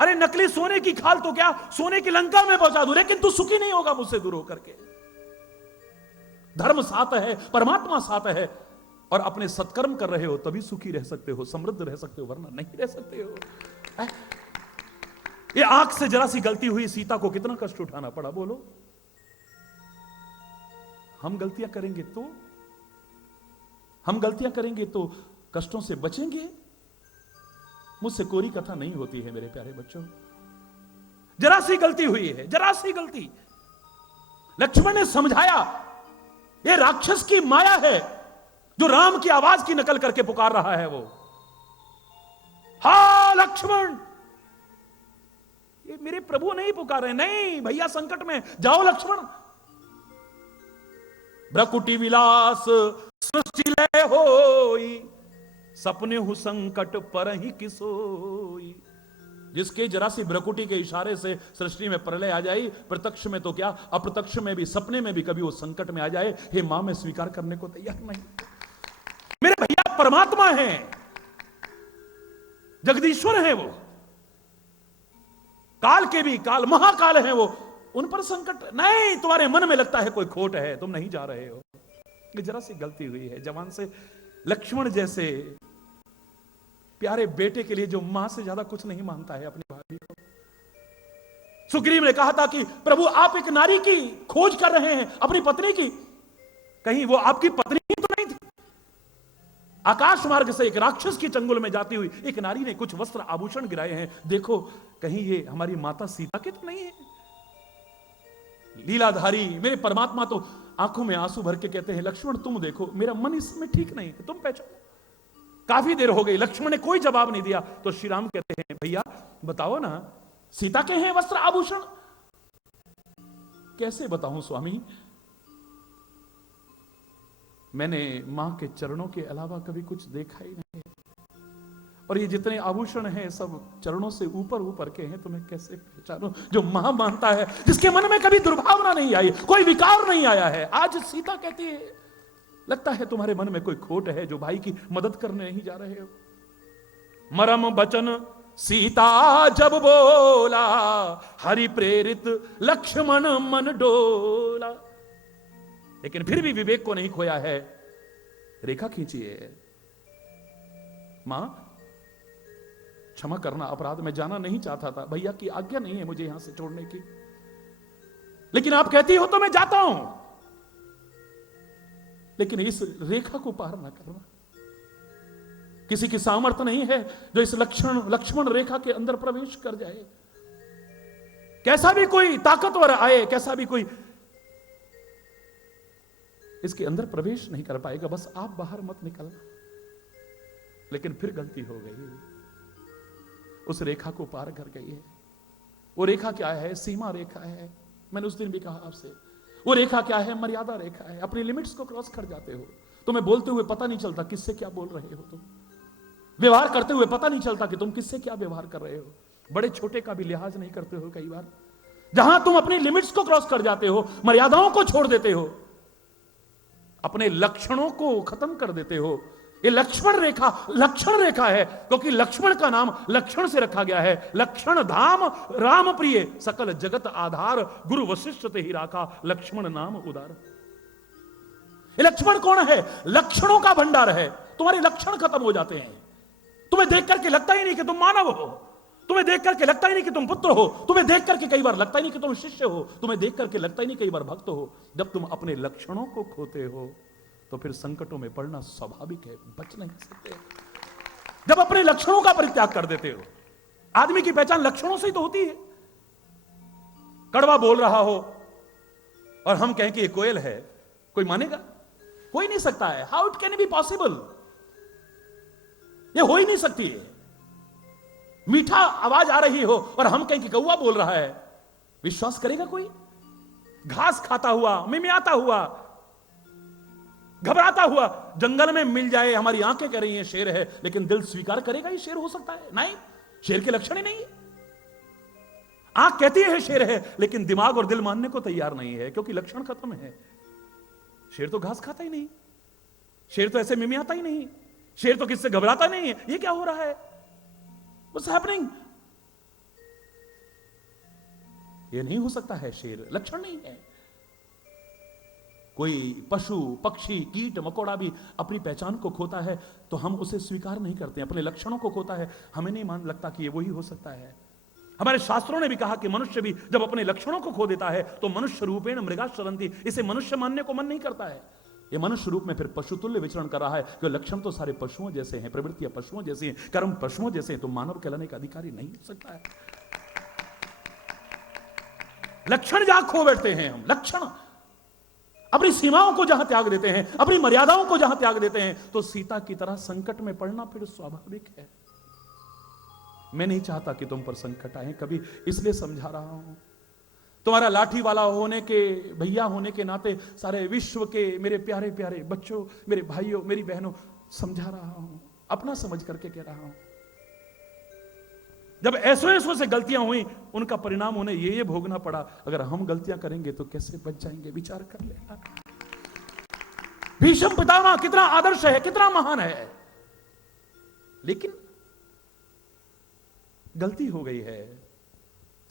अरे नकली सोने की खाल तो क्या, सोने की लंका में पहुंचा दूं, लेकिन तू सुखी नहीं होगा मुझसे दूर होकर के। धर्म साथ है, परमात्मा साथ है, और अपने सत्कर्म कर रहे हो तभी सुखी रह सकते हो, समृद्ध रह सकते हो, वरना नहीं रह सकते हो। ये आंख से जरा सी गलती हुई, सीता को कितना कष्ट उठाना पड़ा बोलो। हम गलतियां करेंगे तो, हम गलतियां करेंगे तो कष्टों से बचेंगे। मुझसे कोरी कथा नहीं होती है मेरे प्यारे बच्चों। जरा सी गलती हुई है, जरा सी गलती। लक्ष्मण ने समझाया ये राक्षस की माया है जो राम की आवाज की नकल करके पुकार रहा है। वो हा लक्ष्मण, ये मेरे प्रभु नहीं पुकार रहे, नहीं भैया संकट में, जाओ लक्ष्मण। भ्रकुटी विलास सृष्टि लय होई, सपने हु संकट पर ही किसोई। जिसके जरा सी भ्रकुटी के इशारे से सृष्टि में प्रलय आ जाए, प्रत्यक्ष में तो क्या अप्रत्यक्ष में भी, सपने में भी कभी वो संकट में आ जाए, हे मां मैं स्वीकार करने को तैयार नहीं। मेरे भैया परमात्मा है, जगदीश्वर है वो, काल के भी काल, महाकाल है वो, उन पर संकट नहीं। तुम्हारे मन में लगता है कोई खोट है, तुम नहीं जा रहे हो, ये जरा सी गलती हुई है। जवान से लक्ष्मण जैसे प्यारे बेटे के लिए जो मां से ज्यादा कुछ नहीं मानता है अपनी भाभी को। सुग्रीव ने कहा था कि प्रभु आप एक नारी की खोज कर रहे हैं, अपनी पत्नी की, कहीं वो आपकी पत्नी ही तो नहीं थी? आकाश मार्ग से एक राक्षस की चंगुल में जाती हुई एक नारी ने कुछ वस्त्र आभूषण गिराए हैं, देखो कहीं ये हमारी माता सीता के तो नहीं है? लीलाधारी मेरे परमात्मा तो आंखों में आंसू भर के कहते हैं लक्ष्मण तुम देखो, मेरा मन इसमें ठीक नहीं है, तुम पहचानो। काफी देर हो गई, लक्ष्मण ने कोई जवाब नहीं दिया, तो श्री राम कहते हैं भैया बताओ ना, सीता के हैं वस्त्र आभूषण? कैसे बताऊं स्वामी, मैंने मां के चरणों के अलावा कभी कुछ देखा ही नहीं। और ये जितने आभूषण हैं सब चरणों से ऊपर ऊपर के हैं, तो मैं कैसे पहचानूं? जो मां मानता है, जिसके मन में कभी दुर्भावना नहीं आई, कोई विकार नहीं आया है, आज सीता कहती है लगता है तुम्हारे मन में कोई खोट है जो भाई की मदद करने नहीं जा रहे हो। मरम बचन सीता जब बोला, हरि प्रेरित लक्ष्मण मन डोला। लेकिन फिर भी विवेक को नहीं खोया है। रेखा खींचिए। मां क्षमा करना अपराध, मैं जाना नहीं चाहता था, भैया की आज्ञा नहीं है मुझे यहां से छोड़ने की, लेकिन आप कहती हो तो मैं जाता हूं, लेकिन इस रेखा को पार ना करना। किसी की सामर्थ्य नहीं है जो इस लक्ष्मण रेखा के अंदर प्रवेश कर जाए। कैसा भी कोई ताकतवर आए, कैसा भी कोई इसके अंदर प्रवेश नहीं कर पाएगा। बस आप बाहर मत निकलना। लेकिन फिर गलती हो गई, उस रेखा को पार कर गई है। वो रेखा क्या है? सीमा रेखा है। मैंने उस दिन भी कहा आपसे, वो रेखा क्या है? मर्यादा रेखा है। अपनी लिमिट्स को क्रॉस कर जाते हो। तुम्हें बोलते हुए पता नहीं चलता किससे क्या बोल रहे हो, तुम व्यवहार करते हुए पता नहीं चलता कि तुम किससे क्या व्यवहार कर रहे हो। बड़े छोटे का भी लिहाज नहीं करते हो। कई बार जहां तुम अपनी लिमिट्स को क्रॉस कर जाते हो, मर्यादाओं को छोड़ देते हो, अपने लक्षणों को खत्म कर देते हो। ये लक्ष्मण रेखा लक्षण रेखा है, क्योंकि लक्ष्मण का नाम लक्षण से रखा गया है। लक्षण धाम राम प्रिय, सकल जगत आधार, गुरु वशिष्ठ ते ही राखा, लक्ष्मण नाम उदार। ये लक्ष्मण कौन है? लक्षणों का भंडार है। तुम्हारे लक्षण खत्म हो जाते हैं। तुम्हें देख करके लगता ही नहीं कि तुम मानव हो, तुम्हें देख करके लगता ही नहीं कि तुम पुत्र हो, तुम्हें देख करके कई बार लगता ही नहीं कि तुम शिष्य हो, तुम्हें देख करके लगता ही नहीं कई बार भक्त हो। जब तुम अपने लक्षणों को खोते हो तो फिर संकटों में पड़ना स्वाभाविक है, बच नहीं सकते। जब अपने लक्षणों का परित्याग कर देते हो, आदमी की पहचान लक्षणों से ही तो होती है। कड़वा बोल रहा हो और हम कहें कि ये कोयल है, कोई मानेगा? कोई नहीं सकता है। How it can be possible? ये हो ही नहीं सकती है। मीठा आवाज आ रही हो और हम कहें कि कौवा बोल रहा है, विश्वास करेगा कोई? घास खाता हुआ, मिमियाता हुआ, घबराता हुआ जंगल में मिल जाए, हमारी आंखें कह रही हैं शेर है, लेकिन दिल स्वीकार करेगा ये शेर हो सकता है? नहीं, शेर के लक्षण ही नहीं है। आंख कहती है शेर है, लेकिन दिमाग और दिल मानने को तैयार नहीं है, क्योंकि लक्षण खत्म है। शेर तो घास खाता ही नहीं, शेर तो ऐसे मिमियाता ही नहीं, शेर तो किससे घबराता नहीं है। ये क्या हो रहा है? What's happening? ये नहीं हो सकता है। शेर लक्षण नहीं है। कोई पशु पक्षी कीट मकोड़ा भी अपनी पहचान को खोता है तो हम उसे स्वीकार नहीं करते, अपने लक्षणों को खोता है, हमें नहीं मान लगता कि ये वही हो सकता है। हमारे शास्त्रों ने भी कहा कि मनुष्य भी जब अपने लक्षणों को खो देता है तो मनुष्य रूपेण मृगाश्चरन्ति, इसे मनुष्य मानने को मन नहीं करता है। ये मनुष्य रूप में फिर पशुतुल्य विचरण कर रहा है, कि लक्षण तो सारे पशुओं जैसे हैं, प्रवृत्तियां पशुओं जैसी हैं, कर्म पशुओं जैसे हैं, तो मानव कहलाने का अधिकारी नहीं हो सकता है। लक्षण जहां खो बैठते हैं हम, लक्षण अपनी सीमाओं को जहां त्याग देते हैं, अपनी मर्यादाओं को जहां त्याग देते हैं, तो सीता की तरह संकट में पड़ना फिर स्वाभाविक है। मैं नहीं चाहता कि तुम पर संकट आए कभी, इसलिए समझा रहा हूं। तुम्हारा लाठी वाला होने के, भैया होने के नाते सारे विश्व के मेरे प्यारे प्यारे बच्चों, मेरे भाइयों, मेरी बहनों, समझा रहा हूं, अपना समझ करके कह रहा हूं। जब ऐसो से गलतियां हुई, उनका परिणाम उन्हें ये भोगना पड़ा। अगर हम गलतियां करेंगे तो कैसे बच जाएंगे? विचार कर लेना। भीष्म पितामह कितना आदर्श है, कितना महान है, लेकिन गलती हो गई है।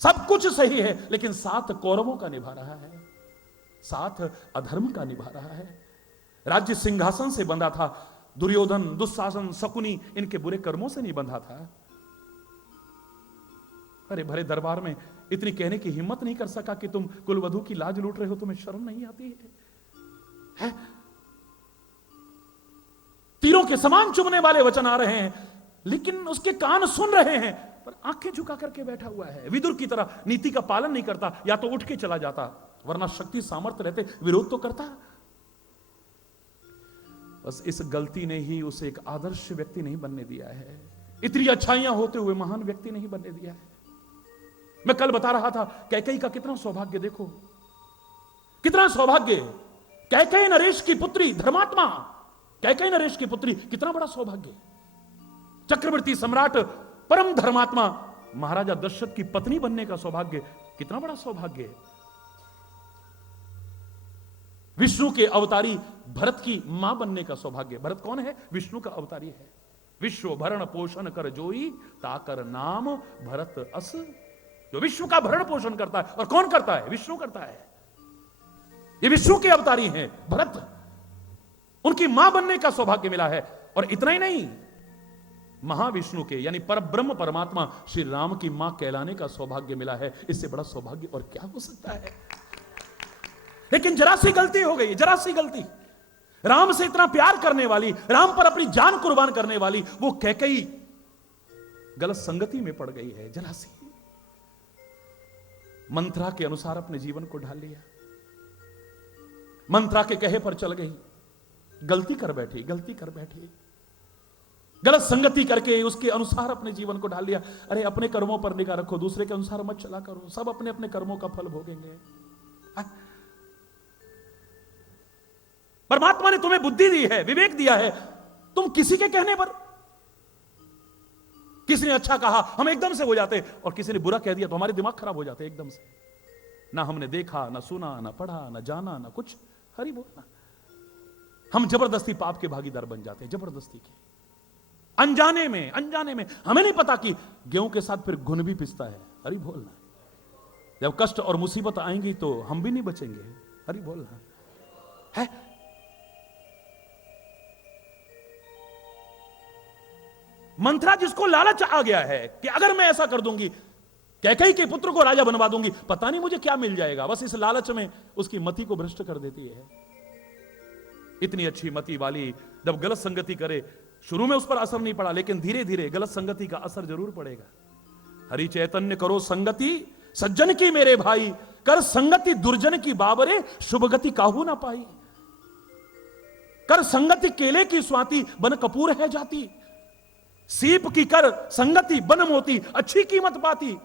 सब कुछ सही है, लेकिन साथ कौरवों का निभा रहा है, साथ अधर्म का निभा रहा है। राज्य सिंहासन से बंधा था, दुर्योधन, दुशासन, शकुनी इनके बुरे कर्मों से नहीं बंधा था। अरे भरे दरबार में इतनी कहने की हिम्मत नहीं कर सका कि तुम कुलवधू की लाज लूट रहे हो, तुम्हें शर्म नहीं आती है? तीरों के समान चुभने वाले वचन आ रहे हैं, लेकिन उसके कान सुन रहे हैं, पर आंखें झुका करके बैठा हुआ है। विदुर की तरह नीति का पालन नहीं करता, या तो उठ के चला जाता, वरना शक्ति सामर्थ्य रहते विरोध तो करता। बस इस गलती ने ही उसे एक आदर्श व्यक्ति नहीं बनने दिया है, इतनी अच्छाइयां होते हुए महान व्यक्ति नहीं बनने दिया है। मैं कल बता रहा था कैकेयी का कितना सौभाग्य, देखो कितना सौभाग्य। कैकेयी नरेश की पुत्री, धर्मात्मा कैकेयी नरेश की पुत्री, कितना बड़ा सौभाग्य। चक्रवर्ती सम्राट परम धर्मात्मा महाराजा दशरथ की पत्नी बनने का सौभाग्य, कितना बड़ा सौभाग्य। विष्णु के अवतारी भरत की मां बनने का सौभाग्य। भरत कौन है? विष्णु का अवतारी है। विश्व भरण पोषण कर जोई, ताकर नाम भरत अस। जो विश्व का भरण पोषण करता है, और कौन करता है? विष्णु करता है। ये विष्णु के अवतारी हैं भरत, उनकी मां बनने का सौभाग्य मिला है। और इतना ही नहीं, महाविष्णु के यानी परब्रह्म परमात्मा श्री राम की मां कहलाने का सौभाग्य मिला है। इससे बड़ा सौभाग्य और क्या हो सकता है? लेकिन जरा सी गलती हो गई, जरा सी गलती। राम से इतना प्यार करने वाली, राम पर अपनी जान कुर्बान करने वाली वो कैकेयी गलत संगति में पड़ गई है। जरा सी मंत्रा के अनुसार अपने जीवन को ढाल लिया, मंत्रा के कहे पर चल गई, गलती कर बैठी, गलती कर बैठी, गलत संगति करके उसके अनुसार अपने जीवन को ढाल लिया। अरे अपने कर्मों पर निगाह रखो, दूसरे के अनुसार मत चला करो, सब अपने अपने कर्मों का फल भोगेंगे। परमात्मा ने तुम्हें बुद्धि दी है, विवेक दिया है, तुम किसी के कहने पर, किसी ने अच्छा कहा हम एकदम से हो जाते, और किसी ने बुरा कह दिया तो हमारे दिमाग खराब हो जाते एकदम से। ना हमने देखा, ना सुना, ना पढ़ा, ना जाना, ना कुछ, हरि बोलना। हम जबरदस्ती पाप के भागीदार बन जाते हैं, जबरदस्ती के, अनजाने में, अनजाने में। हमें नहीं पता कि गेहूं के साथ फिर घुन भी पिसता है। हरि बोलना। जब कष्ट और मुसीबत आएंगी तो हम भी नहीं बचेंगे। हरि बोलना है। मंत्रा जिसको लालच आ गया है कि अगर मैं ऐसा कर दूंगी, कैकेयी के पुत्र को राजा बनवा दूंगी, पता नहीं मुझे क्या मिल जाएगा, बस इस लालच में उसकी मति को भ्रष्ट कर देती है। इतनी अच्छी मति वाली जब गलत संगति करे, शुरू में उस पर असर नहीं पड़ा, लेकिन धीरे धीरे गलत संगति का असर जरूर पड़ेगा। हरि चैतन्य करो संगति सज्जन की मेरे भाई, कर संगति दुर्जन की बाबरे, शुभ गति काहू ना पाई। कर संगति केले की स्वाति, बन कपूर है जाती। सीप की कर संगति बन मोती, अच्छी कीमत पाती।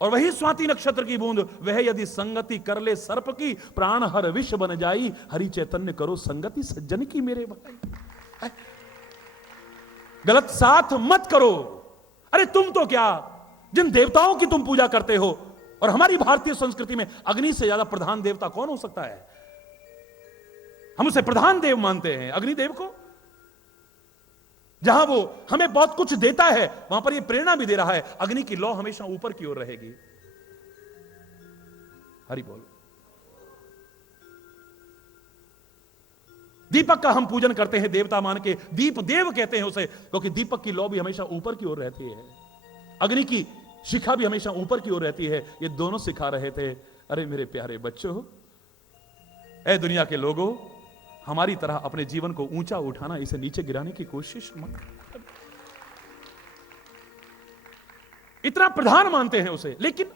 और वही स्वाति नक्षत्र की बूंद, वह यदि संगति कर ले सर्प की, प्राण हर विष बन जाई। हरि चैतन्य करो संगति सज्जन की मेरे भाई। गलत साथ मत करो। अरे तुम तो क्या, जिन देवताओं की तुम पूजा करते हो, और हमारी भारतीय संस्कृति में अग्नि से ज्यादा प्रधान देवता कौन हो सकता है? हम उसे प्रधान देव मानते हैं, अग्निदेव को। जहां वो हमें बहुत कुछ देता है, वहां पर ये प्रेरणा भी दे रहा है, अग्नि की लौ हमेशा ऊपर की ओर रहेगी। हरि बोल। दीपक का हम पूजन करते हैं देवता मान के, दीप देव कहते हैं उसे, क्योंकि दीपक की लौ भी हमेशा ऊपर की ओर रहती है, अग्नि की शिखा भी हमेशा ऊपर की ओर रहती है। ये दोनों सिखा रहे थे, अरे मेरे प्यारे बच्चों, ऐ दुनिया के लोगों, हमारी तरह अपने जीवन को ऊंचा उठाना, इसे नीचे गिराने की कोशिश मत। इतना प्रधान मानते हैं उसे। लेकिन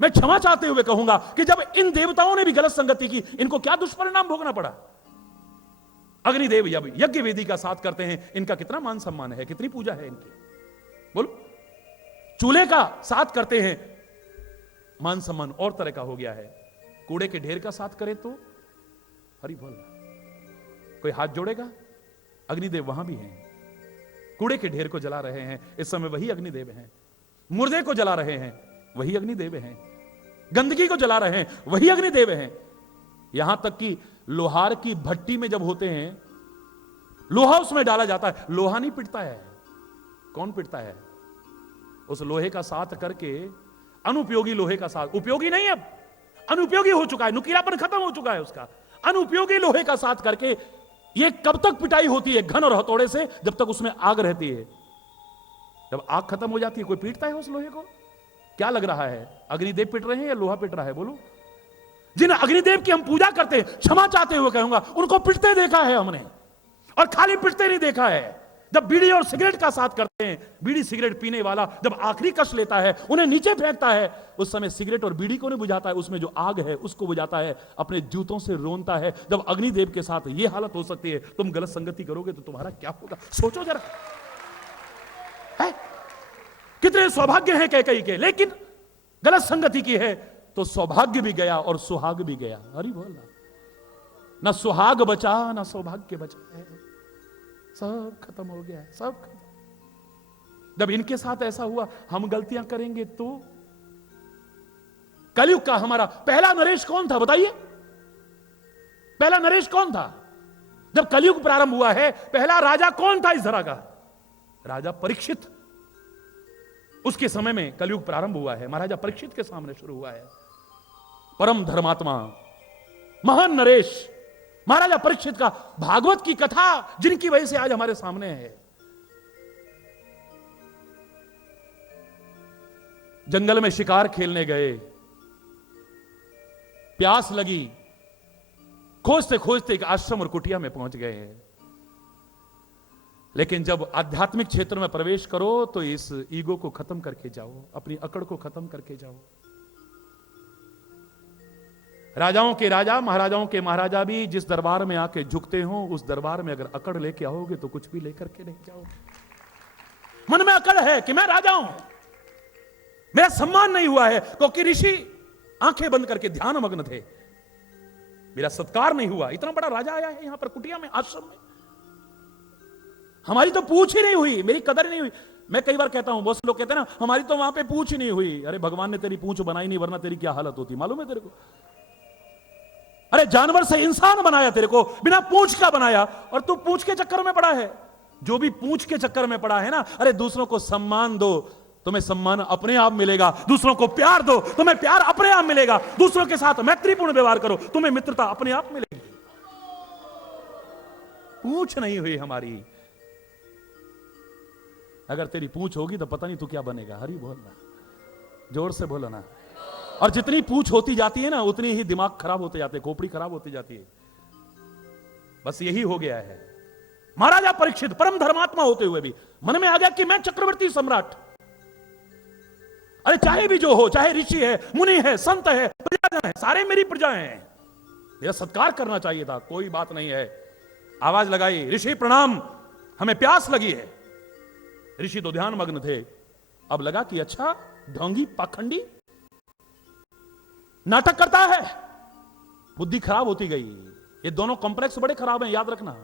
मैं क्षमा चाहते हुए कहूंगा कि जब इन देवताओं ने भी गलत संगति की, इनको क्या दुष्परिणाम भोगना पड़ा। अग्निदेव यज्ञ वेदी का साथ करते हैं, इनका कितना मान सम्मान है, कितनी पूजा है इनकी, बोलो। चूल्हे का साथ करते हैं, मान सम्मान और तरह का हो गया है। कूड़े के ढेर का साथ करें तो हरि बोल, कोई हाथ जोड़ेगा? अग्निदेव वहां भी हैं, कूड़े के ढेर को जला रहे हैं, इस समय वही अग्निदेव हैं। मुर्दे को जला रहे हैं, वही अग्निदेव हैं। गंदगी को जला रहे हैं, वही अग्निदेव हैं। यहां तक कि लोहार की भट्टी में जब होते हैं, लोहा उसमें डाला जाता है, लोहा नहीं पिटता है। कौन पिटता है? उस लोहे का साथ करके, अनुपयोगी लोहे का साथ, उपयोगी नहीं, अब अनुपयोगी हो चुका है, नुकीलापन खत्म हो चुका है उसका। अनुपयोगी लोहे का साथ करके ये कब तक पिटाई होती है? घन और हथौड़े से, जब तक उसमें आग रहती है। जब आग खत्म हो जाती है, कोई पीटता है उस लोहे को? क्या लग रहा है, अग्निदेव पिट रहे हैं या लोहा पिट रहा है? बोलो। जिन अग्निदेव की हम पूजा करते हैं, क्षमा चाहते हुए कहूंगा, उनको पिटते देखा है हमने, और खाली पिटते नहीं देखा है। जब बीड़ी और सिगरेट का साथ करते हैं, बीड़ी सिगरेट पीने वाला जब आखिरी कष्ट लेता है, उन्हें नीचे फेंकता है, उस समय सिगरेट और बीड़ी को नहीं बुझाता है, उसमें जो आग है उसको बुझाता है, अपने जूतों से रोनता है। जब अग्निदेव के साथ यह हालत हो सकती है, तुम गलत संगति करोगे तो तुम्हारा क्या होगा? सोचो जरा, है? कितने सौभाग्य हैं कैकेयी के। लेकिन गलत संगति की है तो सौभाग्य भी गया और सुहाग भी गया। हरि बोल। ना सुहाग बचा ना सौभाग्य बचा है, सब खत्म हो गया, सब खत्म। जब इनके साथ ऐसा हुआ, हम गलतियां करेंगे तो? कलयुग का हमारा पहला नरेश कौन था बताइए? पहला नरेश कौन था? जब कलयुग प्रारंभ हुआ है, पहला राजा कौन था इस धरा का? राजा परीक्षित। उसके समय में कलयुग प्रारंभ हुआ है, महाराजा परीक्षित के सामने शुरू हुआ है। परम धर्मात्मा महान नरेश महाराजा परीक्षित का भागवत की कथा, जिनकी वजह से आज हमारे सामने है। जंगल में शिकार खेलने गए, प्यास लगी, खोजते खोजते एक आश्रम और कुटिया में पहुंच गए हैं। लेकिन जब आध्यात्मिक क्षेत्र में प्रवेश करो तो इस ईगो को खत्म करके जाओ, अपनी अकड़ को खत्म करके जाओ। राजाओं के राजा महाराजाओं के महाराजा भी जिस दरबार में आके झुकते हो, उस दरबार में अगर अकड़ लेके आओगे तो कुछ भी लेकर के नहीं जाओगे। मन में अकड़ है कि मैं राजा हूं, मेरा सम्मान नहीं हुआ है क्योंकि ऋषि आंखें बंद करके ध्यान मग्न थे, मेरा सत्कार नहीं हुआ। इतना बड़ा राजा आया है यहां पर कुटिया में, आश्रम में, हमारी तो पूछ ही नहीं हुई, मेरी कदर नहीं हुई। मैं कई बार कहता हूं, बहुत से लोग कहते हैं ना हमारी तो वहां पे पूछ ही नहीं हुई। अरे भगवान ने तेरी पूछ बनाई नहीं, वरना तेरी क्या हालत होती मालूम है तेरे को? अरे जानवर से इंसान बनाया तेरे को, बिना पूछ का बनाया, और तू पूछ के चक्कर में पड़ा है। जो भी पूछ के चक्कर में पड़ा है ना, अरे दूसरों को सम्मान दो, तुम्हें सम्मान अपने आप मिलेगा। दूसरों को प्यार दो, तुम्हें प्यार अपने आप मिलेगा। दूसरों के साथ मैत्रीपूर्ण व्यवहार करो, तुम्हें मित्रता अपने आप मिलेगी। पूछ नहीं हुई हमारी। अगर तेरी पूछ होगी तो पता नहीं तू क्या बनेगा। हरि बोलना, जोर से बोलो ना। और जितनी पूछ होती जाती है ना, उतनी ही दिमाग खराब होते जाते, खोपड़ी खराब होती जाती है। बस यही हो गया है। महाराजा परीक्षित परम धर्मात्मा होते हुए भी मन में आ गया कि मैं चक्रवर्ती सम्राट। अरे चाहे भी जो हो, चाहे ऋषि है, मुनि है, संत है, प्रजाजन है, सारे मेरी प्रजा हैं, मेरा सत्कार करना चाहिए था। कोई बात नहीं है। आवाज लगाई, ऋषि प्रणाम, हमें प्यास लगी है। ऋषि तो ध्यान मग्न थे। अब लगा कि अच्छा ढोंगी पाखंडी नाटक करता है, बुद्धि खराब होती गई। ये दोनों कॉम्प्लेक्स बड़े खराब हैं, याद रखना।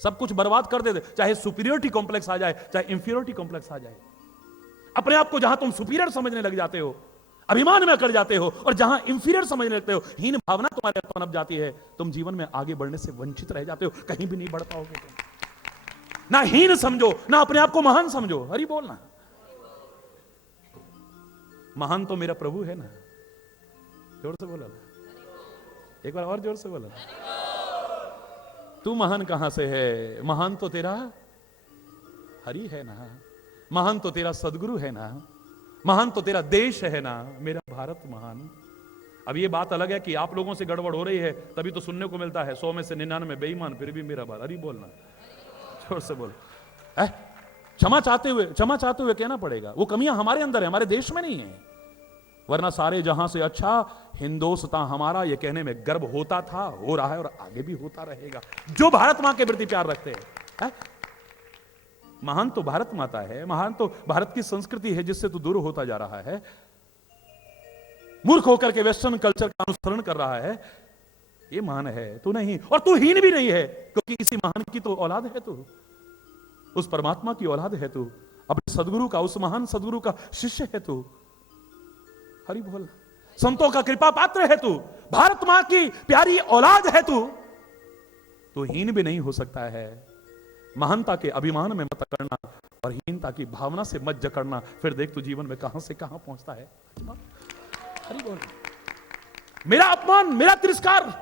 सब कुछ बर्बाद कर देते, चाहे सुपीरियरिटी कॉम्प्लेक्स आ जाए, चाहे इंफीरियरिटी कॉम्प्लेक्स आ जाए। अपने आप को जहां तुम सुपीरियर समझने लग जाते हो, अभिमान में अकड़ जाते हो, और जहां इंफीरियर समझने लगते हो, हीन भावना तुम्हारे अंदर पनप जाती है, तुम जीवन में आगे बढ़ने से वंचित रह जाते हो, कहीं भी नहीं बढ़ पाओगे तुम। ना हीन समझो, ना अपने आप को महान समझो। हरि बोलना। महान तो मेरा प्रभु है ना। जोर से बोला, एक बार और जोर से बोला। तू महान कहां से है? महान तो तेरा हरि है ना, महान तो तेरा सदगुरु है ना, महान तो तेरा देश है ना, मेरा भारत महान। अब ये बात अलग है कि आप लोगों से गड़बड़ हो रही है, तभी तो सुनने को मिलता है 100 में से 99 बेईमान, फिर भी मेरा भारत। हरि बोलना, जोर से बोल। क्षमा चाहते हुए कहना पड़ेगा, वो कमियां हमारे अंदर है, हमारे देश में नहीं है। वरना सारे जहां से अच्छा हिंदोस्तां हमारा, ये कहने में गर्व होता था, हो रहा है और आगे भी होता रहेगा, जो भारत मां के प्रति प्यार रखते हैं। महान तो भारत माता है, महान तो भारत की संस्कृति है, जिससे तू दूर होता जा रहा है। मूर्ख होकर के वेस्टर्न कल्चर का अनुसरण कर रहा है, ये महान है, तू नहीं। और तू हीन भी नहीं है, क्योंकि इसी महान की तो औलाद है तू, उस परमात्मा की औलाद है तू, अपने सदगुरु का, उस महान सदगुरु का शिष्य है तू। हरि बोल। संतों का कृपा पात्र है तू, भारत मां की प्यारी औलाद है तू। तो हीन भी नहीं हो सकता है। महानता के अभिमान में मत करना और हीनता की भावना से मत जकड़ना, फिर देख तू जीवन में कहां से कहां पहुंचता है। हरि बोल। मेरा अपमान, मेरा तिरस्कार,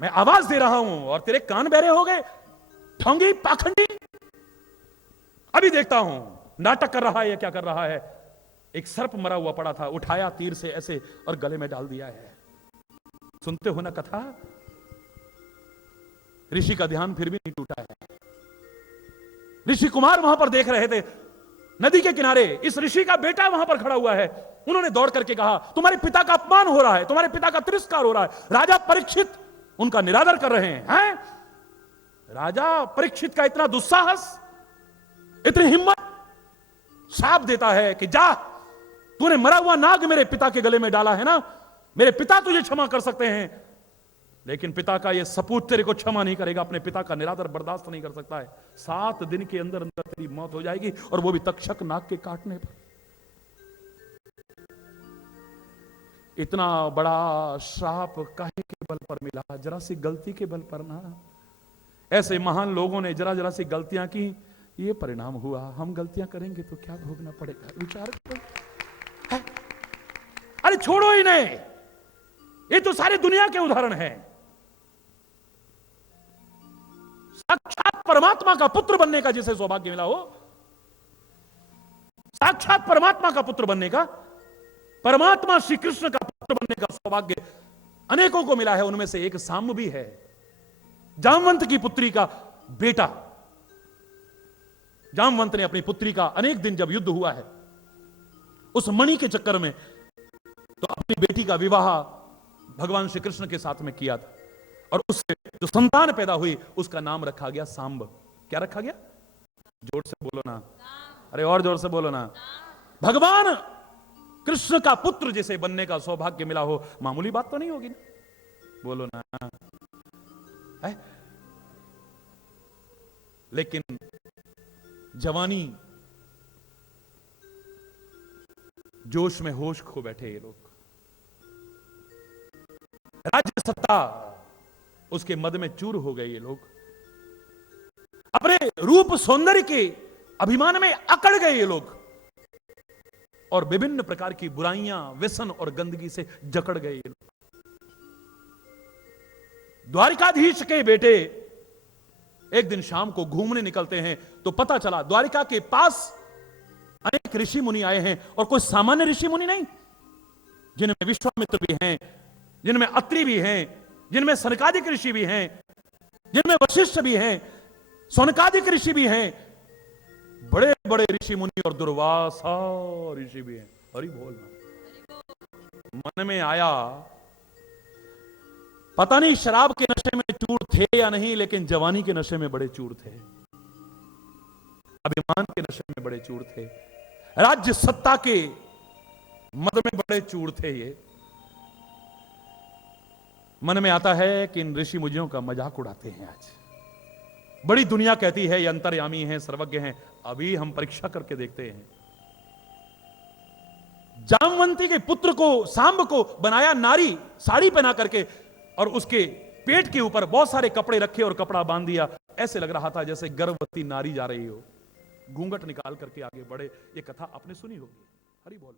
मैं आवाज दे रहा हूं और तेरे कान बहरे हो गए, ढोंगी पाखंडी। अभी देखता हूं नाटक कर रहा है या क्या कर रहा है। एक सर्प मरा हुआ पड़ा था, उठाया तीर से ऐसे और गले में डाल दिया है। सुनते हो ना कथा? ऋषि का ध्यान फिर भी नहीं टूटा है। ऋषि कुमार वहां पर देख रहे थे, नदी के किनारे इस ऋषि का बेटा वहां पर खड़ा हुआ है। उन्होंने दौड़ करके कहा, तुम्हारे पिता का अपमान हो रहा है, तुम्हारे पिता का तिरस्कार हो रहा है। राजा परीक्षित उनका निरादर कर रहे हैं। राजा परीक्षित का इतना दुस्साहस, इतनी हिम्मत, शाप देता है कि जा तूने मरा हुआ नाग मेरे पिता के गले में डाला है ना, मेरे पिता तुझे क्षमा कर सकते हैं, लेकिन पिता का ये सपूत तेरे को क्षमा नहीं करेगा, अपने पिता का निरादर बर्दाश्त नहीं कर सकता है। 7 दिन के अंदर अंदर तेरी मौत हो जाएगी, और वो भी तक्षक नाग के काटने पर। इतना बड़ा श्राप काहे के बल पर मिला? जरा सी गलती के बल पर ना। ऐसे महान लोगों ने जरा जरा सी गलतियां की, ये परिणाम हुआ। हम गलतियां करेंगे तो क्या भोगना पड़ेगा, विचार करो। अरे छोड़ो इन्हें, ये तो सारी दुनिया के उदाहरण हैं। साक्षात परमात्मा का पुत्र बनने का जिसे सौभाग्य मिला हो, साक्षात परमात्मा का पुत्र बनने का, परमात्मा श्री कृष्ण का पुत्र बनने का सौभाग्य अनेकों को मिला है। उनमें से एक सांब भी है, जामवंत की पुत्री का बेटा। जामवंत ने अपनी पुत्री का अनेक दिन जब युद्ध हुआ है उस मणि के चक्कर में, तो अपनी बेटी का विवाह भगवान श्री कृष्ण के साथ में किया था, और उससे जो संतान पैदा हुई उसका नाम रखा गया सांब। क्या रखा गया? जोर से बोलो ना, अरे और जोर से बोलो ना। भगवान कृष्ण का पुत्र जिसे बनने का सौभाग्य मिला हो, मामूली बात तो नहीं होगी ना, बोलो ना है? लेकिन जवानी, जोश में होश खो बैठे ये लोग। राज्य सत्ता उसके मद में चूर हो गए ये लोग। अपने रूप सौंदर्य के अभिमान में अकड़ गए ये लोग, और विभिन्न प्रकार की बुराइयां, व्यसन और गंदगी से जकड़ गए ये लोग। द्वारिकाधीश के बेटे एक दिन शाम को घूमने निकलते हैं, तो पता चला द्वारिका के पास अनेक ऋषि मुनि आए हैं, और कोई सामान्य ऋषि मुनि नहीं, जिनमें विश्वामित्र भी हैं, जिनमें अत्रि भी हैं, जिनमें सनकादिक ऋषि भी हैं, जिनमें वशिष्ठ भी हैं, सौनकादिक ऋषि भी हैं, बड़े बड़े ऋषि मुनि और दुर्वासा ऋषि भी हैं। हरि बोल। मन में आया, पता नहीं शराब के नशे में चूर थे या नहीं, लेकिन जवानी के नशे में बड़े चूर थे, अभिमान के नशे में बड़े चूर थे, राज्य सत्ता के मद में बड़े चूर थे ये। मन में आता है कि इन ऋषि मुनियों का मजाक उड़ाते हैं। आज बड़ी दुनिया कहती है ये अंतर्यामी हैं, सर्वज्ञ हैं, अभी हम परीक्षा करके देखते हैं। जामवंती के पुत्र को, सांब को बनाया नारी, साड़ी पहना करके, और उसके पेट के ऊपर बहुत सारे कपड़े रखे और कपड़ा बांध दिया। ऐसे लग रहा था जैसे गर्भवती नारी जा रही हो, घूंघट निकाल करके आगे बढ़े। ये कथा आपने सुनी होगी। हरि बोल।